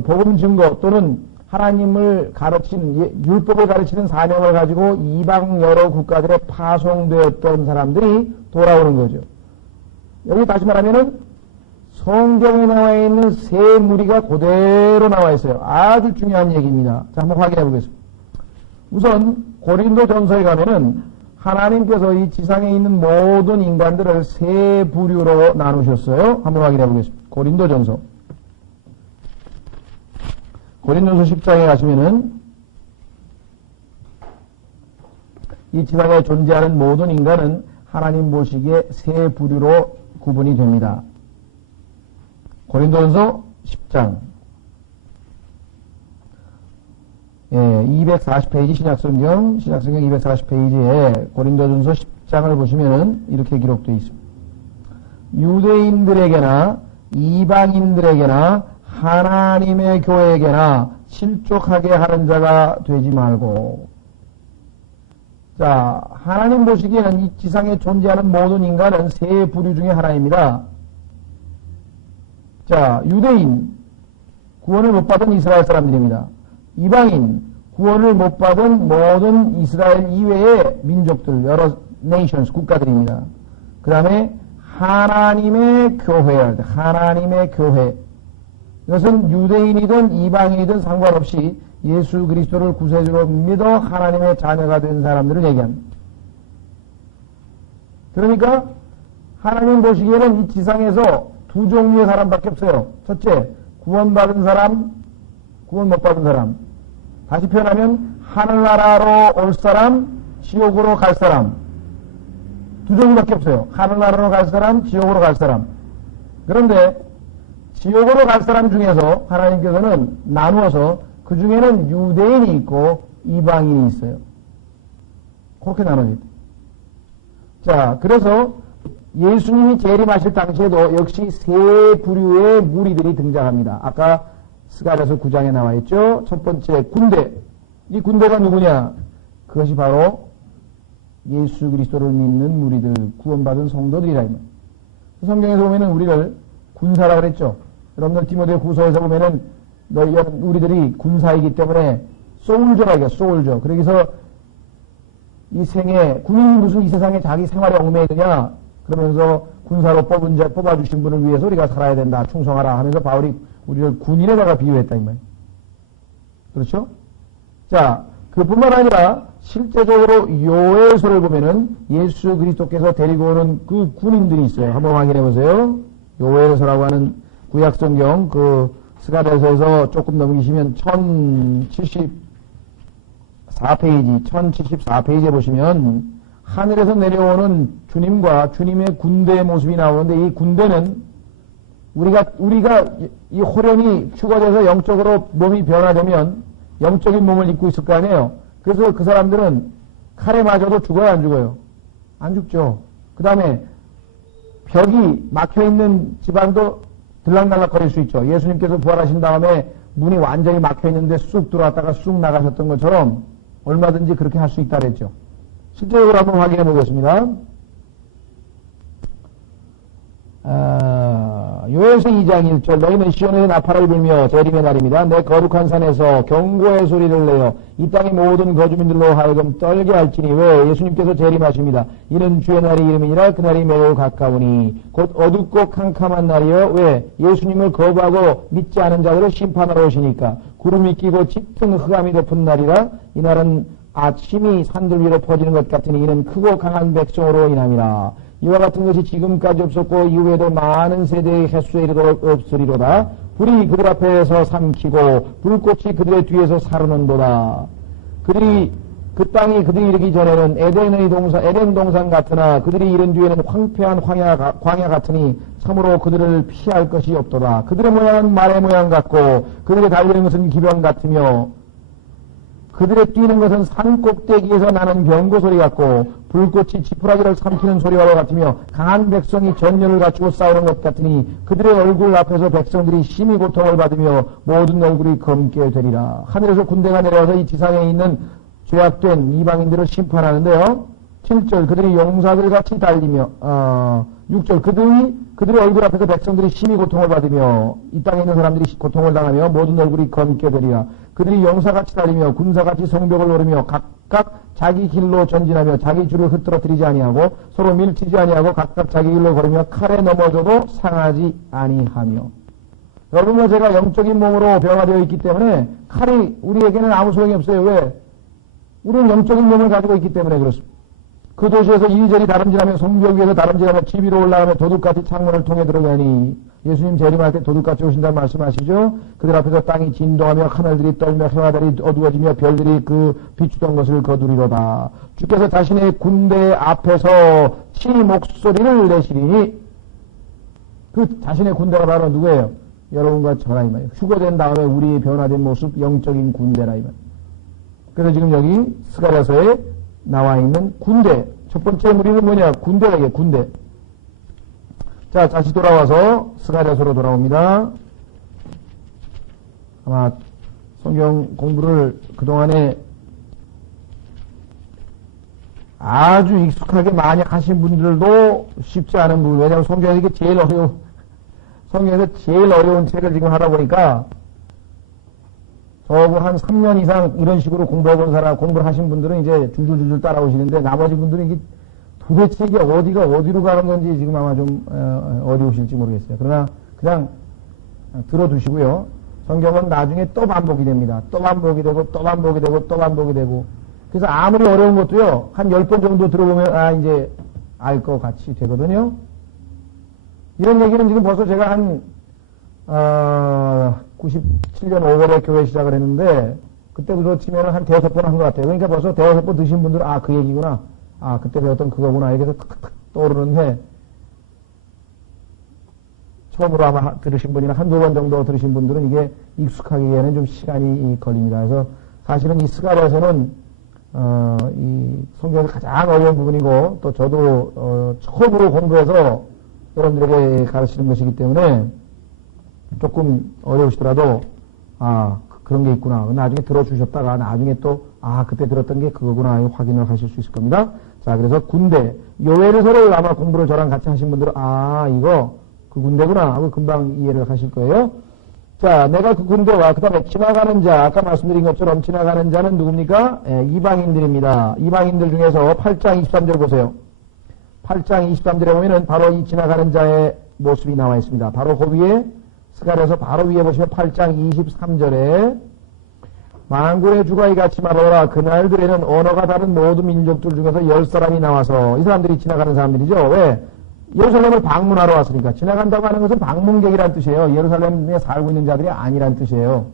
복음 증거 또는 하나님을 가르치는 율법을 가르치는 사명을 가지고 이방 여러 국가들에 파송되었던 사람들이 돌아오는 거죠. 여기 다시 말하면은 성경에 나와 있는 세 무리가 그대로 나와 있어요. 아주 중요한 얘기입니다. 자, 한번 확인해 보겠습니다. 우선 고린도 전서에 가면은 하나님께서 이 지상에 있는 모든 인간들을 세 부류로 나누셨어요. 한번 확인해 보겠습니다. 고린도 전서 10장에 가시면은 이 지상에 존재하는 모든 인간은 하나님 보시기에 세 부류로 구분이 됩니다. 고린도전서 10장 240페이지 신약성경 240페이지에 고린도전서 10장을 보시면은 이렇게 기록되어 있습니다. 유대인들에게나 이방인들에게나 하나님의 교회에게나 실족하게 하는 자가 되지 말고. 자, 하나님 보시기에는 이 지상에 존재하는 모든 인간은 세 부류 중에 하나입니다. 자, 유대인, 구원을 못 받은 이스라엘 사람들입니다. 이방인, 구원을 못 받은 모든 이스라엘 이외의 민족들, 여러 네이션스, 국가들입니다. 그 다음에 하나님의 교회, 하나님의 교회. 이것은 유대인이든 이방인이든 상관없이 예수 그리스도를 구세주로 믿어 하나님의 자녀가 된 사람들을 얘기합니다. 그러니까 하나님 보시기에는 이 지상에서 두 종류의 사람밖에 없어요. 첫째, 구원받은 사람, 구원 못 받은 사람. 다시 표현하면 하늘나라로 올 사람, 지옥으로 갈 사람. 두 종류밖에 없어요. 하늘나라로 갈 사람, 지옥으로 갈 사람. 그런데 지옥으로 갈 사람 중에서 하나님께서는 나누어서 그 중에는 유대인이 있고 이방인이 있어요. 그렇게 나눠집니다. 자, 그래서 예수님이 재림하실 당시에도 역시 세 부류의 무리들이 등장합니다. 아까 스가랴서 9장에 나와 있죠. 첫 번째 군대. 이 군대가 누구냐? 그것이 바로 예수 그리스도를 믿는 무리들, 구원받은 성도들이라 이 말이에요. 성경에서 보면은 우리를 군사라고 그랬죠. 여러분들 디모데 후서에서 보면은 우리들이 군사이기 때문에 소울저라 이게 소울저. 그래서 이 생에 군인이 무슨 이 세상에 자기 생활에 얽매이느냐 그러면서 군사로 뽑아주신 분을 위해서 우리가 살아야 된다. 충성하라 하면서 바울이 우리를 군인에다가 비유했다 이 말이에요. 그렇죠? 자, 그뿐만 아니라 실제적으로 요에서를 보면은 예수 그리스도께서 데리고 오는 그 군인들이 있어요. 한번 확인해 보세요. 요에서라고 하는 구약성경 그 스가랴서에서 조금 넘기시면 1074페이지에 보시면 하늘에서 내려오는 주님과 주님의 군대의 모습이 나오는데 이 군대는 우리가 이 호련이 휴거돼서 영적으로 몸이 변화되면 영적인 몸을 입고 있을 거 아니에요. 그래서 그 사람들은 칼에 맞아도 죽어요, 안 죽어요? 안 죽죠. 그 다음에 벽이 막혀있는 지방도 들락날락 거릴 수 있죠. 예수님께서 부활하신 다음에 문이 완전히 막혀있는데 쑥 들어왔다가 쑥 나가셨던 것처럼 얼마든지 그렇게 할 수 있다 그랬죠. 실제적으로 한번 확인해 보겠습니다. 요에서 2장 1절 너희는 시온에서 나팔을 불며 재림의 날입니다. 내 거룩한 산에서 경고의 소리를 내어 이 땅의 모든 거주민들로 하여금 떨게 할지니 왜 예수님께서 재림하십니다. 이는 주의 날이 이름이니라 그날이 매우 가까우니 곧 어둡고 캄캄한 날이요 왜 예수님을 거부하고 믿지 않은 자들을 심판하러 오시니까 구름이 끼고 짙은 흑암이 덮은 날이라 이 날은 아침이 산들 위로 퍼지는 것 같으니 이는 크고 강한 백성으로 인함이라. 이와 같은 것이 지금까지 없었고 이후에도 많은 세대의 횟수에 이르도록 없으리로다. 불이 그들 앞에서 삼키고 불꽃이 그들의 뒤에서 사르는도다. 그 땅이 그들이 이르기 전에는 에덴 동산 같으나 그들이 이른 뒤에는 황폐한 광야 같으니 참으로 그들을 피할 것이 없도다. 그들의 모양은 말의 모양 같고 그들의 달리는 것은 기병 같으며 그들의 뛰는 것은 산 꼭대기에서 나는 병고 소리 같고 불꽃이 지푸라기를 삼키는 소리와 같으며 강한 백성이 전열을 갖추고 싸우는 것 같으니 그들의 얼굴 앞에서 백성들이 심히 고통을 받으며 모든 얼굴이 검게 되리라. 하늘에서 군대가 내려와서 이 지상에 있는 죄악된 이방인들을 심판하는데요. 7절 그들이 용사들 같이 달리며 6절 그들의 얼굴 앞에서 백성들이 심히 고통을 받으며 이 땅에 있는 사람들이 고통을 당하며 모든 얼굴이 검게 되리라. 그들이 용사같이 달리며 군사같이 성벽을 오르며 각각 자기 길로 전진하며 자기 줄을 흩어뜨리지 아니하고 서로 밀치지 아니하고 각각 자기 길로 걸으며 칼에 넘어져도 상하지 아니하며. 여러분과 제가 영적인 몸으로 변화되어 있기 때문에 칼이 우리에게는 아무 소용이 없어요. 왜? 우리는 영적인 몸을 가지고 있기 때문에 그렇습니다. 그 도시에서 이리저리 다름질하며 성벽 위에서 다름질하며 집 위로 올라가며 도둑같이 창문을 통해 들어가니 예수님 재림할 때 도둑같이 오신다는 말씀하시죠. 그들 앞에서 땅이 진동하며 하늘들이 떨며 해와달이 어두워지며 별들이 그 비추던 것을 거두리로다. 주께서 자신의 군대 앞에서 친히 목소리를 내시리니 그 자신의 군대가 바로 누구예요? 여러분과 저라 이 말이에요. 휴거된 다음에 우리의 변화된 모습 영적인 군대라 이 말이에요. 그래서 지금 여기 스가랴서에 나와 있는 군대. 첫 번째 무리는 뭐냐? 군대가 이게 군대. 자, 다시 돌아와서 스가랴서로 돌아옵니다. 아마 성경 공부를 그동안에 아주 익숙하게 많이 하신 분들도 쉽지 않은 부분. 왜냐하면 성경에서 이게 성경에서 제일 어려운 책을 지금 하다 보니까 저거 한 3년 이상 이런 식으로 공부해본 사람, 공부를 하신 분들은 이제 줄줄줄줄 따라오시는데 나머지 분들은 이게 도대체 이게 어디로 가는 건지 지금 아마 좀 어려우실지 모르겠어요. 그러나 그냥 들어두시고요. 성경은 나중에 또 반복이 됩니다. 또 반복이 되고 또 반복이 되고 또 반복이 되고 그래서 아무리 어려운 것도요. 한 10번 정도 들어보면 이제 알 것 같이 되거든요. 이런 얘기는 지금 벌써 제가 한 97년 5월에 교회 시작을 했는데 그때부터 치면은 한 5번 한 것 같아요. 그러니까 벌써 5번 드신 분들은 그 얘기구나. 그때 배웠던 그거구나. 이렇게 해서 탁탁 떠오르는데 처음으로 아마 들으신 분이나 한두 번 정도 들으신 분들은 이게 익숙하기에는 좀 시간이 걸립니다. 그래서 사실은 이 스가랴서는 이 성경에서 가장 어려운 부분이고 또 저도 처음으로 공부해서 여러분들에게 가르치는 것이기 때문에 조금 어려우시더라도 그런 게 있구나. 나중에 들어주셨다가 나중에 또 그때 들었던 게 그거구나 확인을 하실 수 있을 겁니다. 자, 그래서 군대 요엘서를 아마 공부를 저랑 같이 하신 분들은 이거 그 군대구나 하고 금방 이해를 하실 거예요. 자, 내가 그 군대와 그 다음에 지나가는 자, 아까 말씀드린 것처럼 지나가는 자는 누굽니까? 이방인들입니다. 이방인들 중에서 8장 23절 보세요. 8장 23절에 보면은 바로 이 지나가는 자의 모습이 나와 있습니다. 바로 그 위에 스가랴서 바로 위에 보시면 8장 23절에 만군의 주가 이같이 말하노라. 그날들에는 언어가 다른 모든 민족들 중에서 10사람이 나와서, 이 사람들이 지나가는 사람들이죠. 왜? 예루살렘을 방문하러 왔으니까. 지나간다고 하는 것은 방문객이란 뜻이에요. 예루살렘에 살고 있는 자들이 아니란 뜻이에요.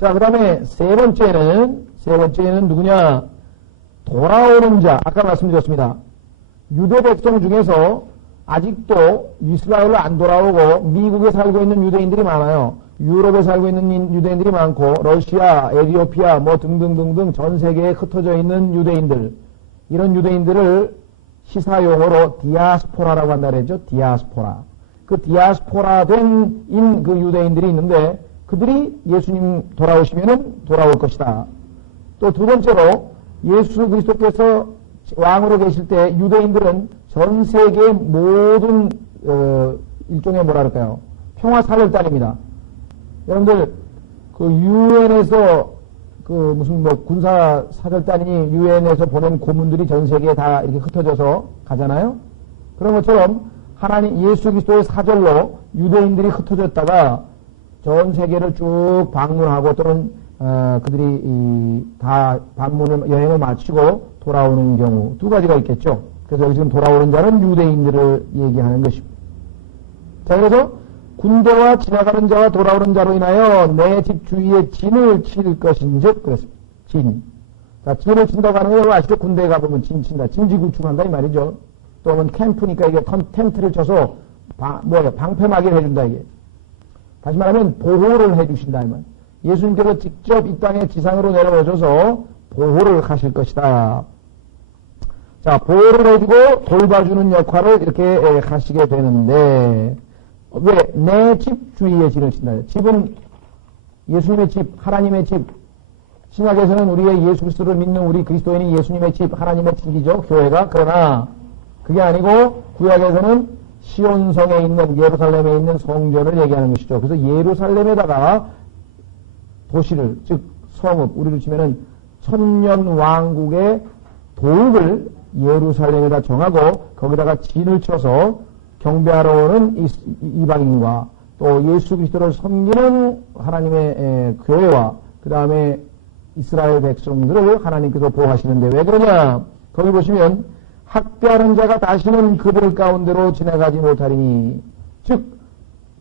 자, 그 다음에 세 번째는 누구냐? 돌아오는 자. 아까 말씀드렸습니다. 유대 백성 중에서 아직도 이스라엘로 안 돌아오고 미국에 살고 있는 유대인들이 많아요. 유럽에 살고 있는 유대인들이 많고, 러시아, 에티오피아, 뭐 등등등등 전 세계에 흩어져 있는 유대인들. 이런 유대인들을 시사용어로 디아스포라라고 한다 그랬죠. 디아스포라. 그 디아스포라 된 그 유대인들이 있는데, 그들이 예수님 돌아오시면은 돌아올 것이다. 또 두 번째로 예수 그리스도께서 왕으로 계실 때 유대인들은 전 세계 모든 일종의 뭐랄까요, 평화 사절단입니다. 여러분들 그 유엔에서 그 무슨 뭐 군사 사절단이 유엔에서 보낸 고문들이 전 세계에 다 이렇게 흩어져서 가잖아요. 그런 것처럼 하나님 예수 그리스도의 사절로 유대인들이 흩어졌다가 전 세계를 쭉 방문하고 또는 그들이 다 여행을 마치고 돌아오는 경우 두 가지가 있겠죠. 그래서 여기 지금 돌아오는 자는 유대인들을 얘기하는 것입니다. 자, 그래서 군대와 지나가는 자와 돌아오는 자로 인하여 내 집 주위에 진을 칠 것인즉 그랬습니다. 진. 자, 진을 친다고 하는 거 아시죠? 군대에 가보면 진 친다. 진지구축한다 이 말이죠. 또는 캠프니까 이게 텐트를 쳐서 방패막이를 해준다 이게. 다시 말하면 보호를 해주신다 이 말. 예수님께서 직접 이 땅에 지상으로 내려오셔서 보호를 하실 것이다. 자, 보호를 해주고 돌봐주는 역할을 이렇게 하시게 되는데, 왜? 내 집 주위에 진을 친다. 집은 예수님의 집, 하나님의 집. 신약에서는 우리의 예수 그리스도를 믿는 우리 그리스도인이 예수님의 집, 하나님의 집이죠, 교회가. 그러나 그게 아니고 구약에서는 시온성에 있는, 예루살렘에 있는 성전을 얘기하는 것이죠. 그래서 예루살렘에다가 도시를, 즉 성읍, 우리로 치면은 천년 왕국의 도읍을 예루살렘에다 정하고 거기다가 진을 쳐서 경배하러 오는 이방인과 또 예수 그리스도를 섬기는 하나님의 교회와 그 다음에 이스라엘 백성들을 하나님께서 보호하시는데 왜 그러냐? 거기 보시면 학대하는 자가 다시는 그들 가운데로 지나가지 못하리니, 즉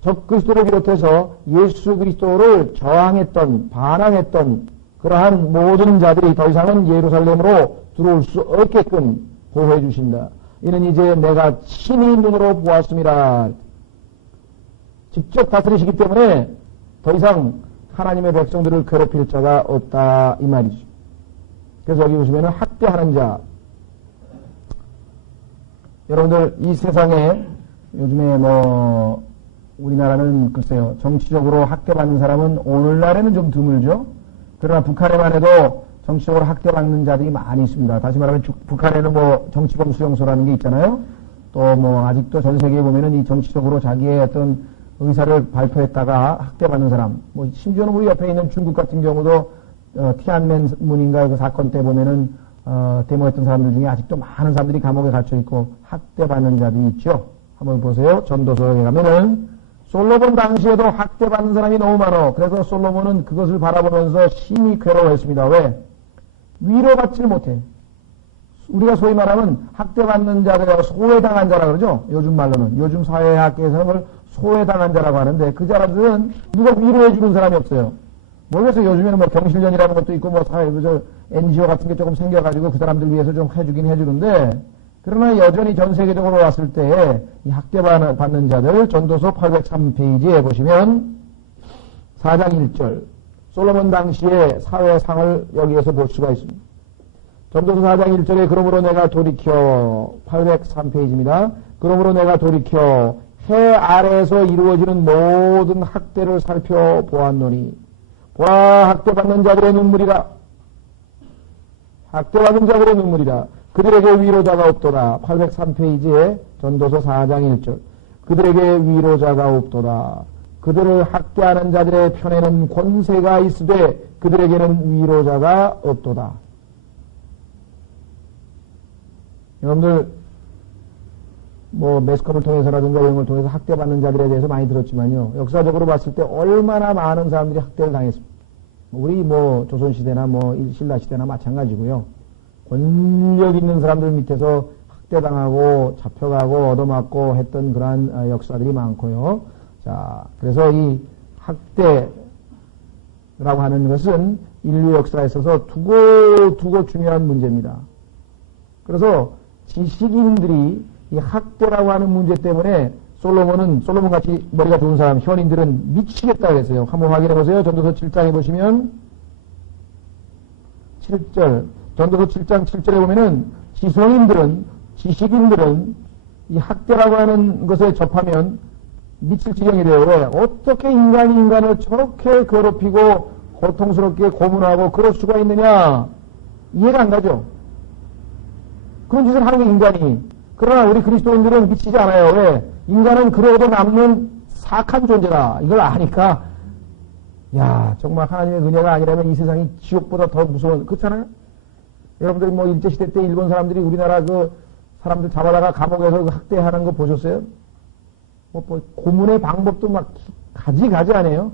적그리스도를 비롯해서 예수 그리스도를 저항했던, 반항했던 그러한 모든 자들이 더 이상은 예루살렘으로 들어올 수 없게끔 보호해 주신다. 이는 이제 내가 친히 눈으로 보았음이라. 직접 다스리시기 때문에 더 이상 하나님의 백성들을 괴롭힐 자가 없다 이 말이죠. 그래서 여기 보시면 학대하는 자. 여러분들 이 세상에 요즘에 뭐 우리나라는 글쎄요, 정치적으로 학대받는 사람은 오늘날에는 좀 드물죠. 그러나 북한에만 해도 정치적으로 학대받는 자들이 많이 있습니다. 다시 말하면 북한에는 뭐 정치범 수용소라는 게 있잖아요. 또 뭐 아직도 전 세계에 보면은 이 정치적으로 자기의 어떤 의사를 발표했다가 학대받는 사람, 뭐 심지어는 우리 옆에 있는 중국 같은 경우도 티안멘문인가 그 사건 때 보면은 데모했던 사람들 중에 아직도 많은 사람들이 감옥에 갇혀 있고 학대받는 자들이 있죠. 한번 보세요. 전도서에 가면은 솔로몬 당시에도 학대받는 사람이 너무 많아. 그래서 솔로몬은 그것을 바라보면서 심히 괴로워했습니다. 왜? 위로받지를 못해. 우리가 소위 말하면 학대받는 자를 소외당한 자라 그러죠. 요즘 말로는. 요즘 사회학계에서는 그걸 소외당한 자라고 하는데 그 사람들은 누가 위로해주는 사람이 없어요. 모르겠어요. 요즘에는 뭐 경실련이라는 것도 있고 뭐 사회, NGO 같은 게 조금 생겨가지고 그 사람들 위해서 좀 해주긴 해주는데, 그러나 여전히 전 세계적으로 왔을 때 이 학대받는 자들 전도서 803페이지에 보시면 4장 1절 솔로몬 당시의 사회상을 여기에서 볼 수가 있습니다. 전도서 4장 1절에 그러므로 내가 돌이켜 803페이지입니다. 그러므로 내가 돌이켜 해 아래에서 이루어지는 모든 학대를 살펴보았노니 보아 학대받는 자들의 눈물이라. 학대받는 자들의 눈물이라. 그들에게 위로자가 없도다. 803페이지에 전도서 4장 1절. 그들에게 위로자가 없도다. 그들을 학대하는 자들의 편에는 권세가 있으되 그들에게는 위로자가 없도다. 여러분들 뭐 매스컴을 통해서라든가 이런 걸 통해서 학대받는 자들에 대해서 많이 들었지만요. 역사적으로 봤을 때 얼마나 많은 사람들이 학대를 당했습니다. 우리 뭐 조선시대나 뭐 신라시대나 마찬가지고요. 권력 있는 사람들 밑에서 학대당하고 잡혀가고 얻어맞고 했던 그러한 역사들이 많고요. 자, 그래서 이 학대라고 하는 것은 인류 역사에 있어서 두고 중요한 문제입니다. 그래서 지식인들이 이 학대라고 하는 문제 때문에 솔로몬 같이 머리가 좋은 사람, 현인들은 미치겠다 그랬어요. 한번 확인해 보세요. 전도서 7장에 보시면 7절, 전도서 7장 7절에 보면은 지식인들은 이 학대라고 하는 것에 접하면 미칠 지경이 돼요. 왜? 어떻게 인간이 인간을 저렇게 괴롭히고 고통스럽게 고문하고 그럴 수가 있느냐? 이해가 안 가죠? 그런 짓을 하는 게 인간이. 그러나 우리 그리스도인들은 미치지 않아요. 왜? 인간은 그러고도 남는 사악한 존재다. 이걸 아니까, 야, 정말 하나님의 은혜가 아니라면 이 세상이 지옥보다 더 무서운, 그렇잖아요? 여러분들 뭐 일제시대 때 일본 사람들이 우리나라 그 사람들 잡아다가 감옥에서 학대하는 거 보셨어요? 뭐 고문의 방법도 막 가지 아니에요?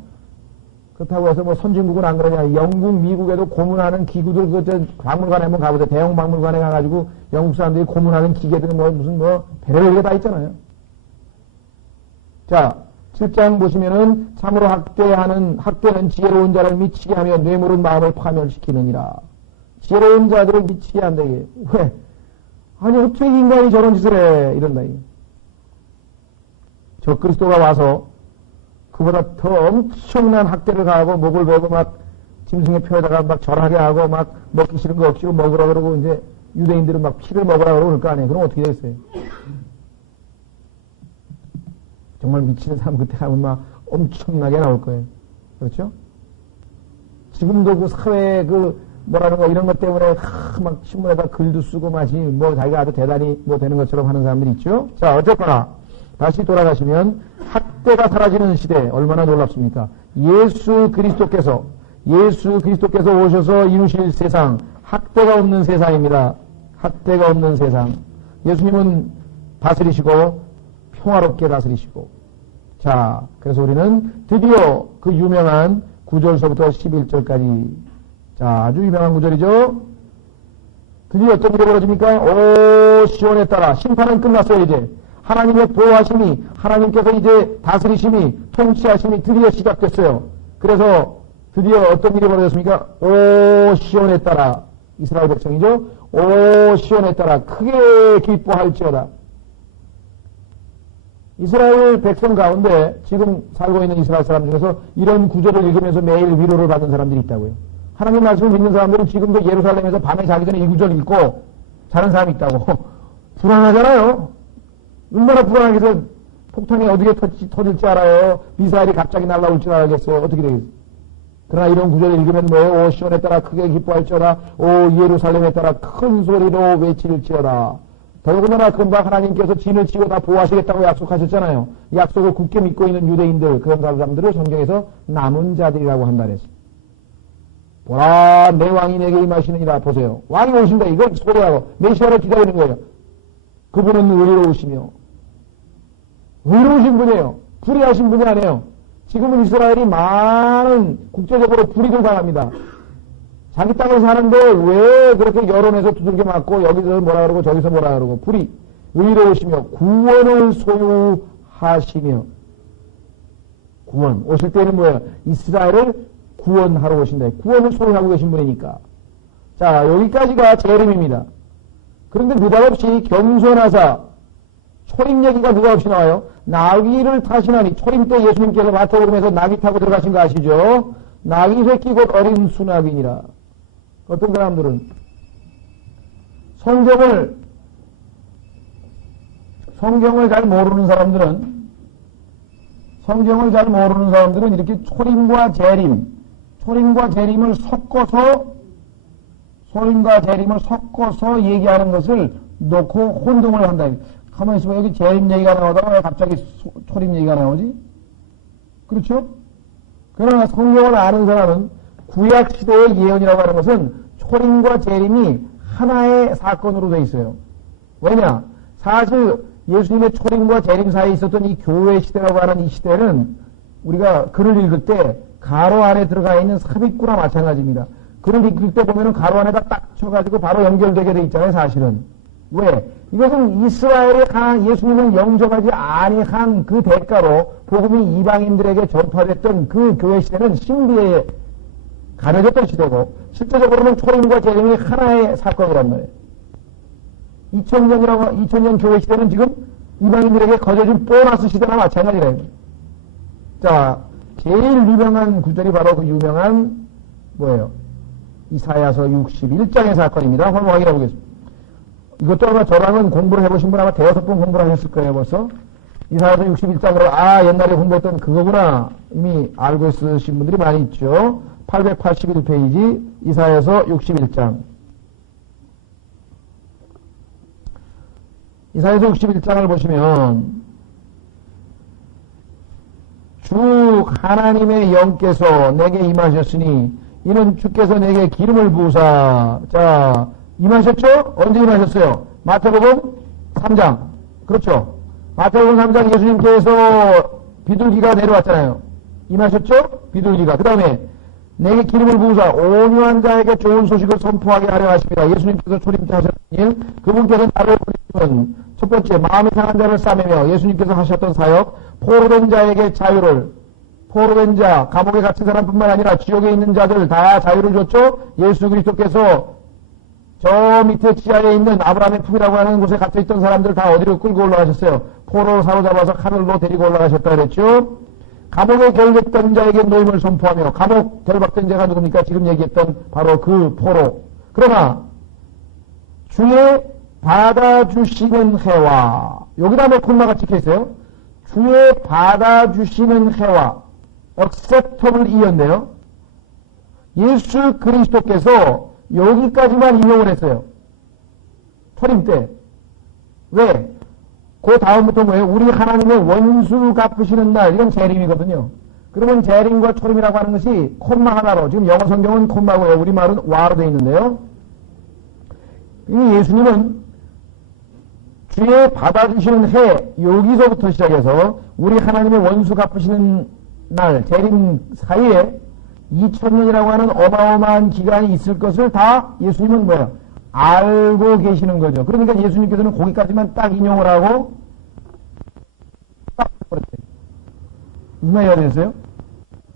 그렇다고 해서 뭐 선진국은 안 그러냐. 영국, 미국에도 고문하는 기구들, 박물관에 한번 가보세요. 대형 박물관에 가가지고 영국 사람들이 고문하는 기계들 무슨 별의별 게 다 있잖아요. 자, 7장 보시면은 참으로 학대는 지혜로운 자를 미치게 하며 뇌물은 마음을 파멸시키느니라. 지혜로운 자들을 미치게 한다, 이게. 왜? 아니, 어떻게 인간이 저런 짓을 해? 이런다, 이게. 저 그리스도가 와서 그보다 더 엄청난 학대를 가하고 목을 베고 막 짐승의 표에다가 막 절하게 하고 막 먹기 싫은 거 억지로 먹으라 그러고 이제 유대인들은 막 피를 먹으라 그러고 그럴 거 아니에요. 그럼 어떻게 되겠어요? 정말 미치는 사람 그때 가면 막 엄청나게 나올 거예요. 그렇죠? 지금도 그 사회 뭐라는 거 이런 것 때문에 막 신문에다 글도 쓰고 마치 뭐 자기가 아주 대단히 뭐 되는 것처럼 하는 사람들이 있죠. 자, 어쨌거나 다시 돌아가시면 학대가 사라지는 시대 얼마나 놀랍습니까? 예수 그리스도께서 오셔서 이루실 세상, 학대가 없는 세상입니다. 학대가 없는 세상. 예수님은 다스리시고 평화롭게 다스리시고. 자, 그래서 우리는 드디어 그 유명한 9절서부터 11절까지, 자, 아주 유명한 구절이죠. 드디어 어떤 일이 벌어집니까? 오 시온에 따라 심판은 끝났어요. 이제 하나님의 보호하심이, 하나님께서 이제 다스리심이, 통치하심이 드디어 시작됐어요. 그래서 드디어 어떤 일이 벌어졌습니까? 오 시온에 따라, 이스라엘 백성이죠. 오 시온에 따라 크게 기뻐할지어다. 이스라엘 백성 가운데 지금 살고 있는 이스라엘 사람 중에서 이런 구절을 읽으면서 매일 위로를 받는 사람들이 있다고요. 하나님 말씀을 믿는 사람들은 지금도 예루살렘에서 밤에 자기 전에 이 구절 읽고 자는 사람이 있다고. 불안하잖아요. 얼마나 불안하게 해서 폭탄이 어디에 터질지 알아요. 미사일이 갑자기 날아올 줄 알겠어요. 어떻게 되겠어요? 그러나 이런 구절을 읽으면 뭐예요? 오 시온에 따라 크게 기뻐할지어다. 오 예루살렘에 따라 큰 소리로 외칠지어다. 더구나 금방 하나님께서 진을 치고 다 보호하시겠다고 약속하셨잖아요. 약속을 굳게 믿고 있는 유대인들, 그런 사람들을 성경에서 남은 자들이라고 한다 그랬어요. 보라, 내 왕이 내게 임하시느니라. 보세요. 왕이 오신다. 이걸 소리하고 메시아를 기다리는 거예요. 그분은 의로우시며 의로우신 분이에요. 불의하신 분이 아니에요. 지금은 이스라엘이 많은 국제적으로 불이익을 당합니다. 자기 땅을 사는데 왜 그렇게 여론에서 두들겨 맞고 여기서 뭐라 그러고 저기서 뭐라 그러고. 불이 의로우시며 구원을 소유하시며. 구원 오실 때는 뭐예요? 이스라엘을 구원하러 오신다. 구원을 소유하고 계신 분이니까. 자, 여기까지가 재림입니다. 그런데 느닷없이 겸손하사 초림 얘기가 느닷없이 나와요. 나귀를 타시나니, 초림 때 예수님께서 마태복음에서 나귀 타고 들어가신 거 아시죠? 나귀 새끼 곧 어린 수나귀니라. 어떤 사람들은 성경을 잘 모르는 사람들은 이렇게 초림과 재림을 섞어서 얘기하는 것을 놓고 혼동을 한다. 가만히 있으면 여기 재림 얘기가 나오다가 왜 갑자기 초림 얘기가 나오지? 그렇죠? 그러나 성경을 아는 사람은 구약시대의 예언이라고 하는 것은 초림과 재림이 하나의 사건으로 되어 있어요. 왜냐? 사실 예수님의 초림과 재림 사이에 있었던 이 교회 시대라고 하는 이 시대는 우리가 글을 읽을 때 가로 안에 들어가 있는 삽입구나 마찬가지입니다. 글을 읽을 때 보면은 가로 안에다 딱 쳐가지고 바로 연결되게 돼 있잖아요, 사실은. 왜? 이것은 이스라엘의 예수님을 영접하지 아니한 그 대가로 복음이 이방인들에게 전파됐던 그 교회 시대는 신비에 가려졌던 시대고, 실제적으로는 초림과 재림이 하나의 사건이란 말이에요. 2000년 교회 시대는 지금 이방인들에게 거저준 보너스 시대나 마찬가지래요. 자, 제일 유명한 구절이 바로 그 유명한 뭐예요? 이사야서 61장의 사건입니다. 한번 확인해 보겠습니다. 이것도 아마 저랑은 공부를 해보신 분 아마 대여섯 번 공부를 하셨을 거예요, 벌써. 이사야서 61장으로, 옛날에 공부했던 그거구나. 이미 알고 있으신 분들이 많이 있죠. 881페이지, 이사야서 61장. 이사야서 61장을 보시면, 주 하나님의 영께서 내게 임하셨으니, 이는 주께서 내게 기름을 부으사. 자, 임하셨죠? 언제 임하셨어요? 마태복음 3장. 그렇죠? 마태복음 3장 예수님께서 비둘기가 내려왔잖아요. 임하셨죠? 비둘기가. 그 다음에 내게 기름을 부으사 온유한 자에게 좋은 소식을 선포하게 하려 하십니다. 예수님께서 초림 때 하셨던 일, 그분께서 나를 부르시면 첫 번째 마음이 상한 자를 싸매며 예수님께서 하셨던 사역, 포로된 자에게 자유를, 포로된 자, 감옥에 갇힌 사람뿐만 아니라 지옥에 있는 자들 다 자유를 줬죠? 예수 그리스도께서 저 밑에 지하에 있는 아브라함의 품이라고 하는 곳에 갇혀있던 사람들 다 어디로 끌고 올라가셨어요? 포로로 사로잡아서 하늘로 데리고 올라가셨다 그랬죠? 감옥에 결박된 자에게 노임을 선포하며, 감옥 결박된 자가 누굽니까? 지금 얘기했던 바로 그 포로. 그러나 주의 받아주시는 해와, 여기다 뭐 콤마가 찍혀있어요? 주의 받아주시는 해와 acceptable 이었네요. 예수 그리스도께서 여기까지만 인용을 했어요. 초림 때. 왜? 그 다음부터 뭐예요? 우리 하나님의 원수 갚으시는 날. 이건 재림이거든요. 그러면 재림과 초림이라고 하는 것이 콤마 하나로, 지금 영어 성경은 콤마고요. 우리말은 와로 되어 있는데요. 이 예수님은 주의 받아주시는 해, 여기서부터 시작해서 우리 하나님의 원수 갚으시는 날, 재림 사이에 2000년이라고 하는 어마어마한 기간이 있을 것을 다 예수님은 뭐예요? 알고 계시는 거죠. 그러니까 예수님께서는 거기까지만 딱 인용을 하고 딱 그랬어요. 무슨 말이 되겠어요?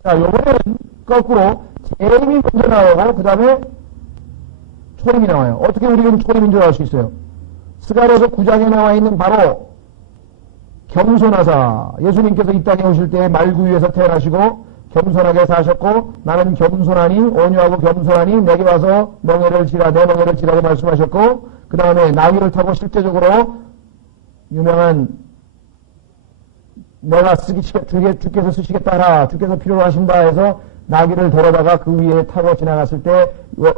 자, 요번에는 거꾸로 재림이 먼저 나오고 그 다음에 초림이 나와요. 어떻게 우리는 초림인 줄 알 수 있어요? 스가랴서 9장에 나와 있는 바로 겸손하사, 예수님께서 이 땅에 오실 때 말구 위에서 태어나시고 겸손하게 사셨고, 나는 겸손하니, 온유하고 겸손하니 내게 와서 멍에를 지라, 내 멍에를 지라고 말씀하셨고, 그 다음에 나귀를 타고 실제적으로 유명한 내가 주께서 쓰시겠다 하라, 주께서 필요로 하신다 해서 나귀를 데려다가 그 위에 타고 지나갔을 때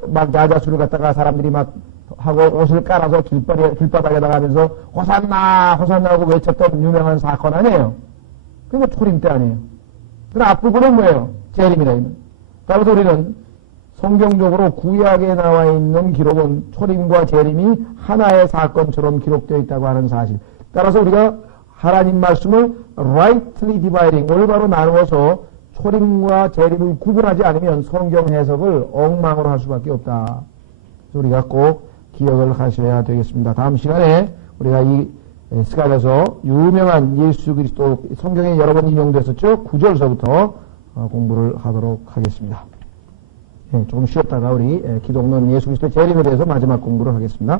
막 야자수를 갖다가 사람들이 막 하고 옷을 깔아서 길바닥에다가 하면서 호산나 호산나 하고 외쳤던 유명한 사건 아니에요. 그게 초림 때 아니에요. 그 앞부분은 뭐예요? 재림이라 있는. 따라서 우리는 성경적으로 구약에 나와 있는 기록은 초림과 재림이 하나의 사건처럼 기록되어 있다고 하는 사실. 따라서 우리가 하나님 말씀을 rightly dividing, 올바로 나누어서 초림과 재림을 구분하지 않으면 성경 해석을 엉망으로 할 수밖에 없다. 우리가 꼭 기억을 하셔야 되겠습니다. 다음 시간에 우리가 이 스가랴서 유명한 예수 그리스도 성경에 여러 번 인용됐었죠. 9절서부터 공부를 하도록 하겠습니다. 조금 쉬었다가 우리 기독론 예수 그리스도의 재림에 대해서 마지막 공부를 하겠습니다.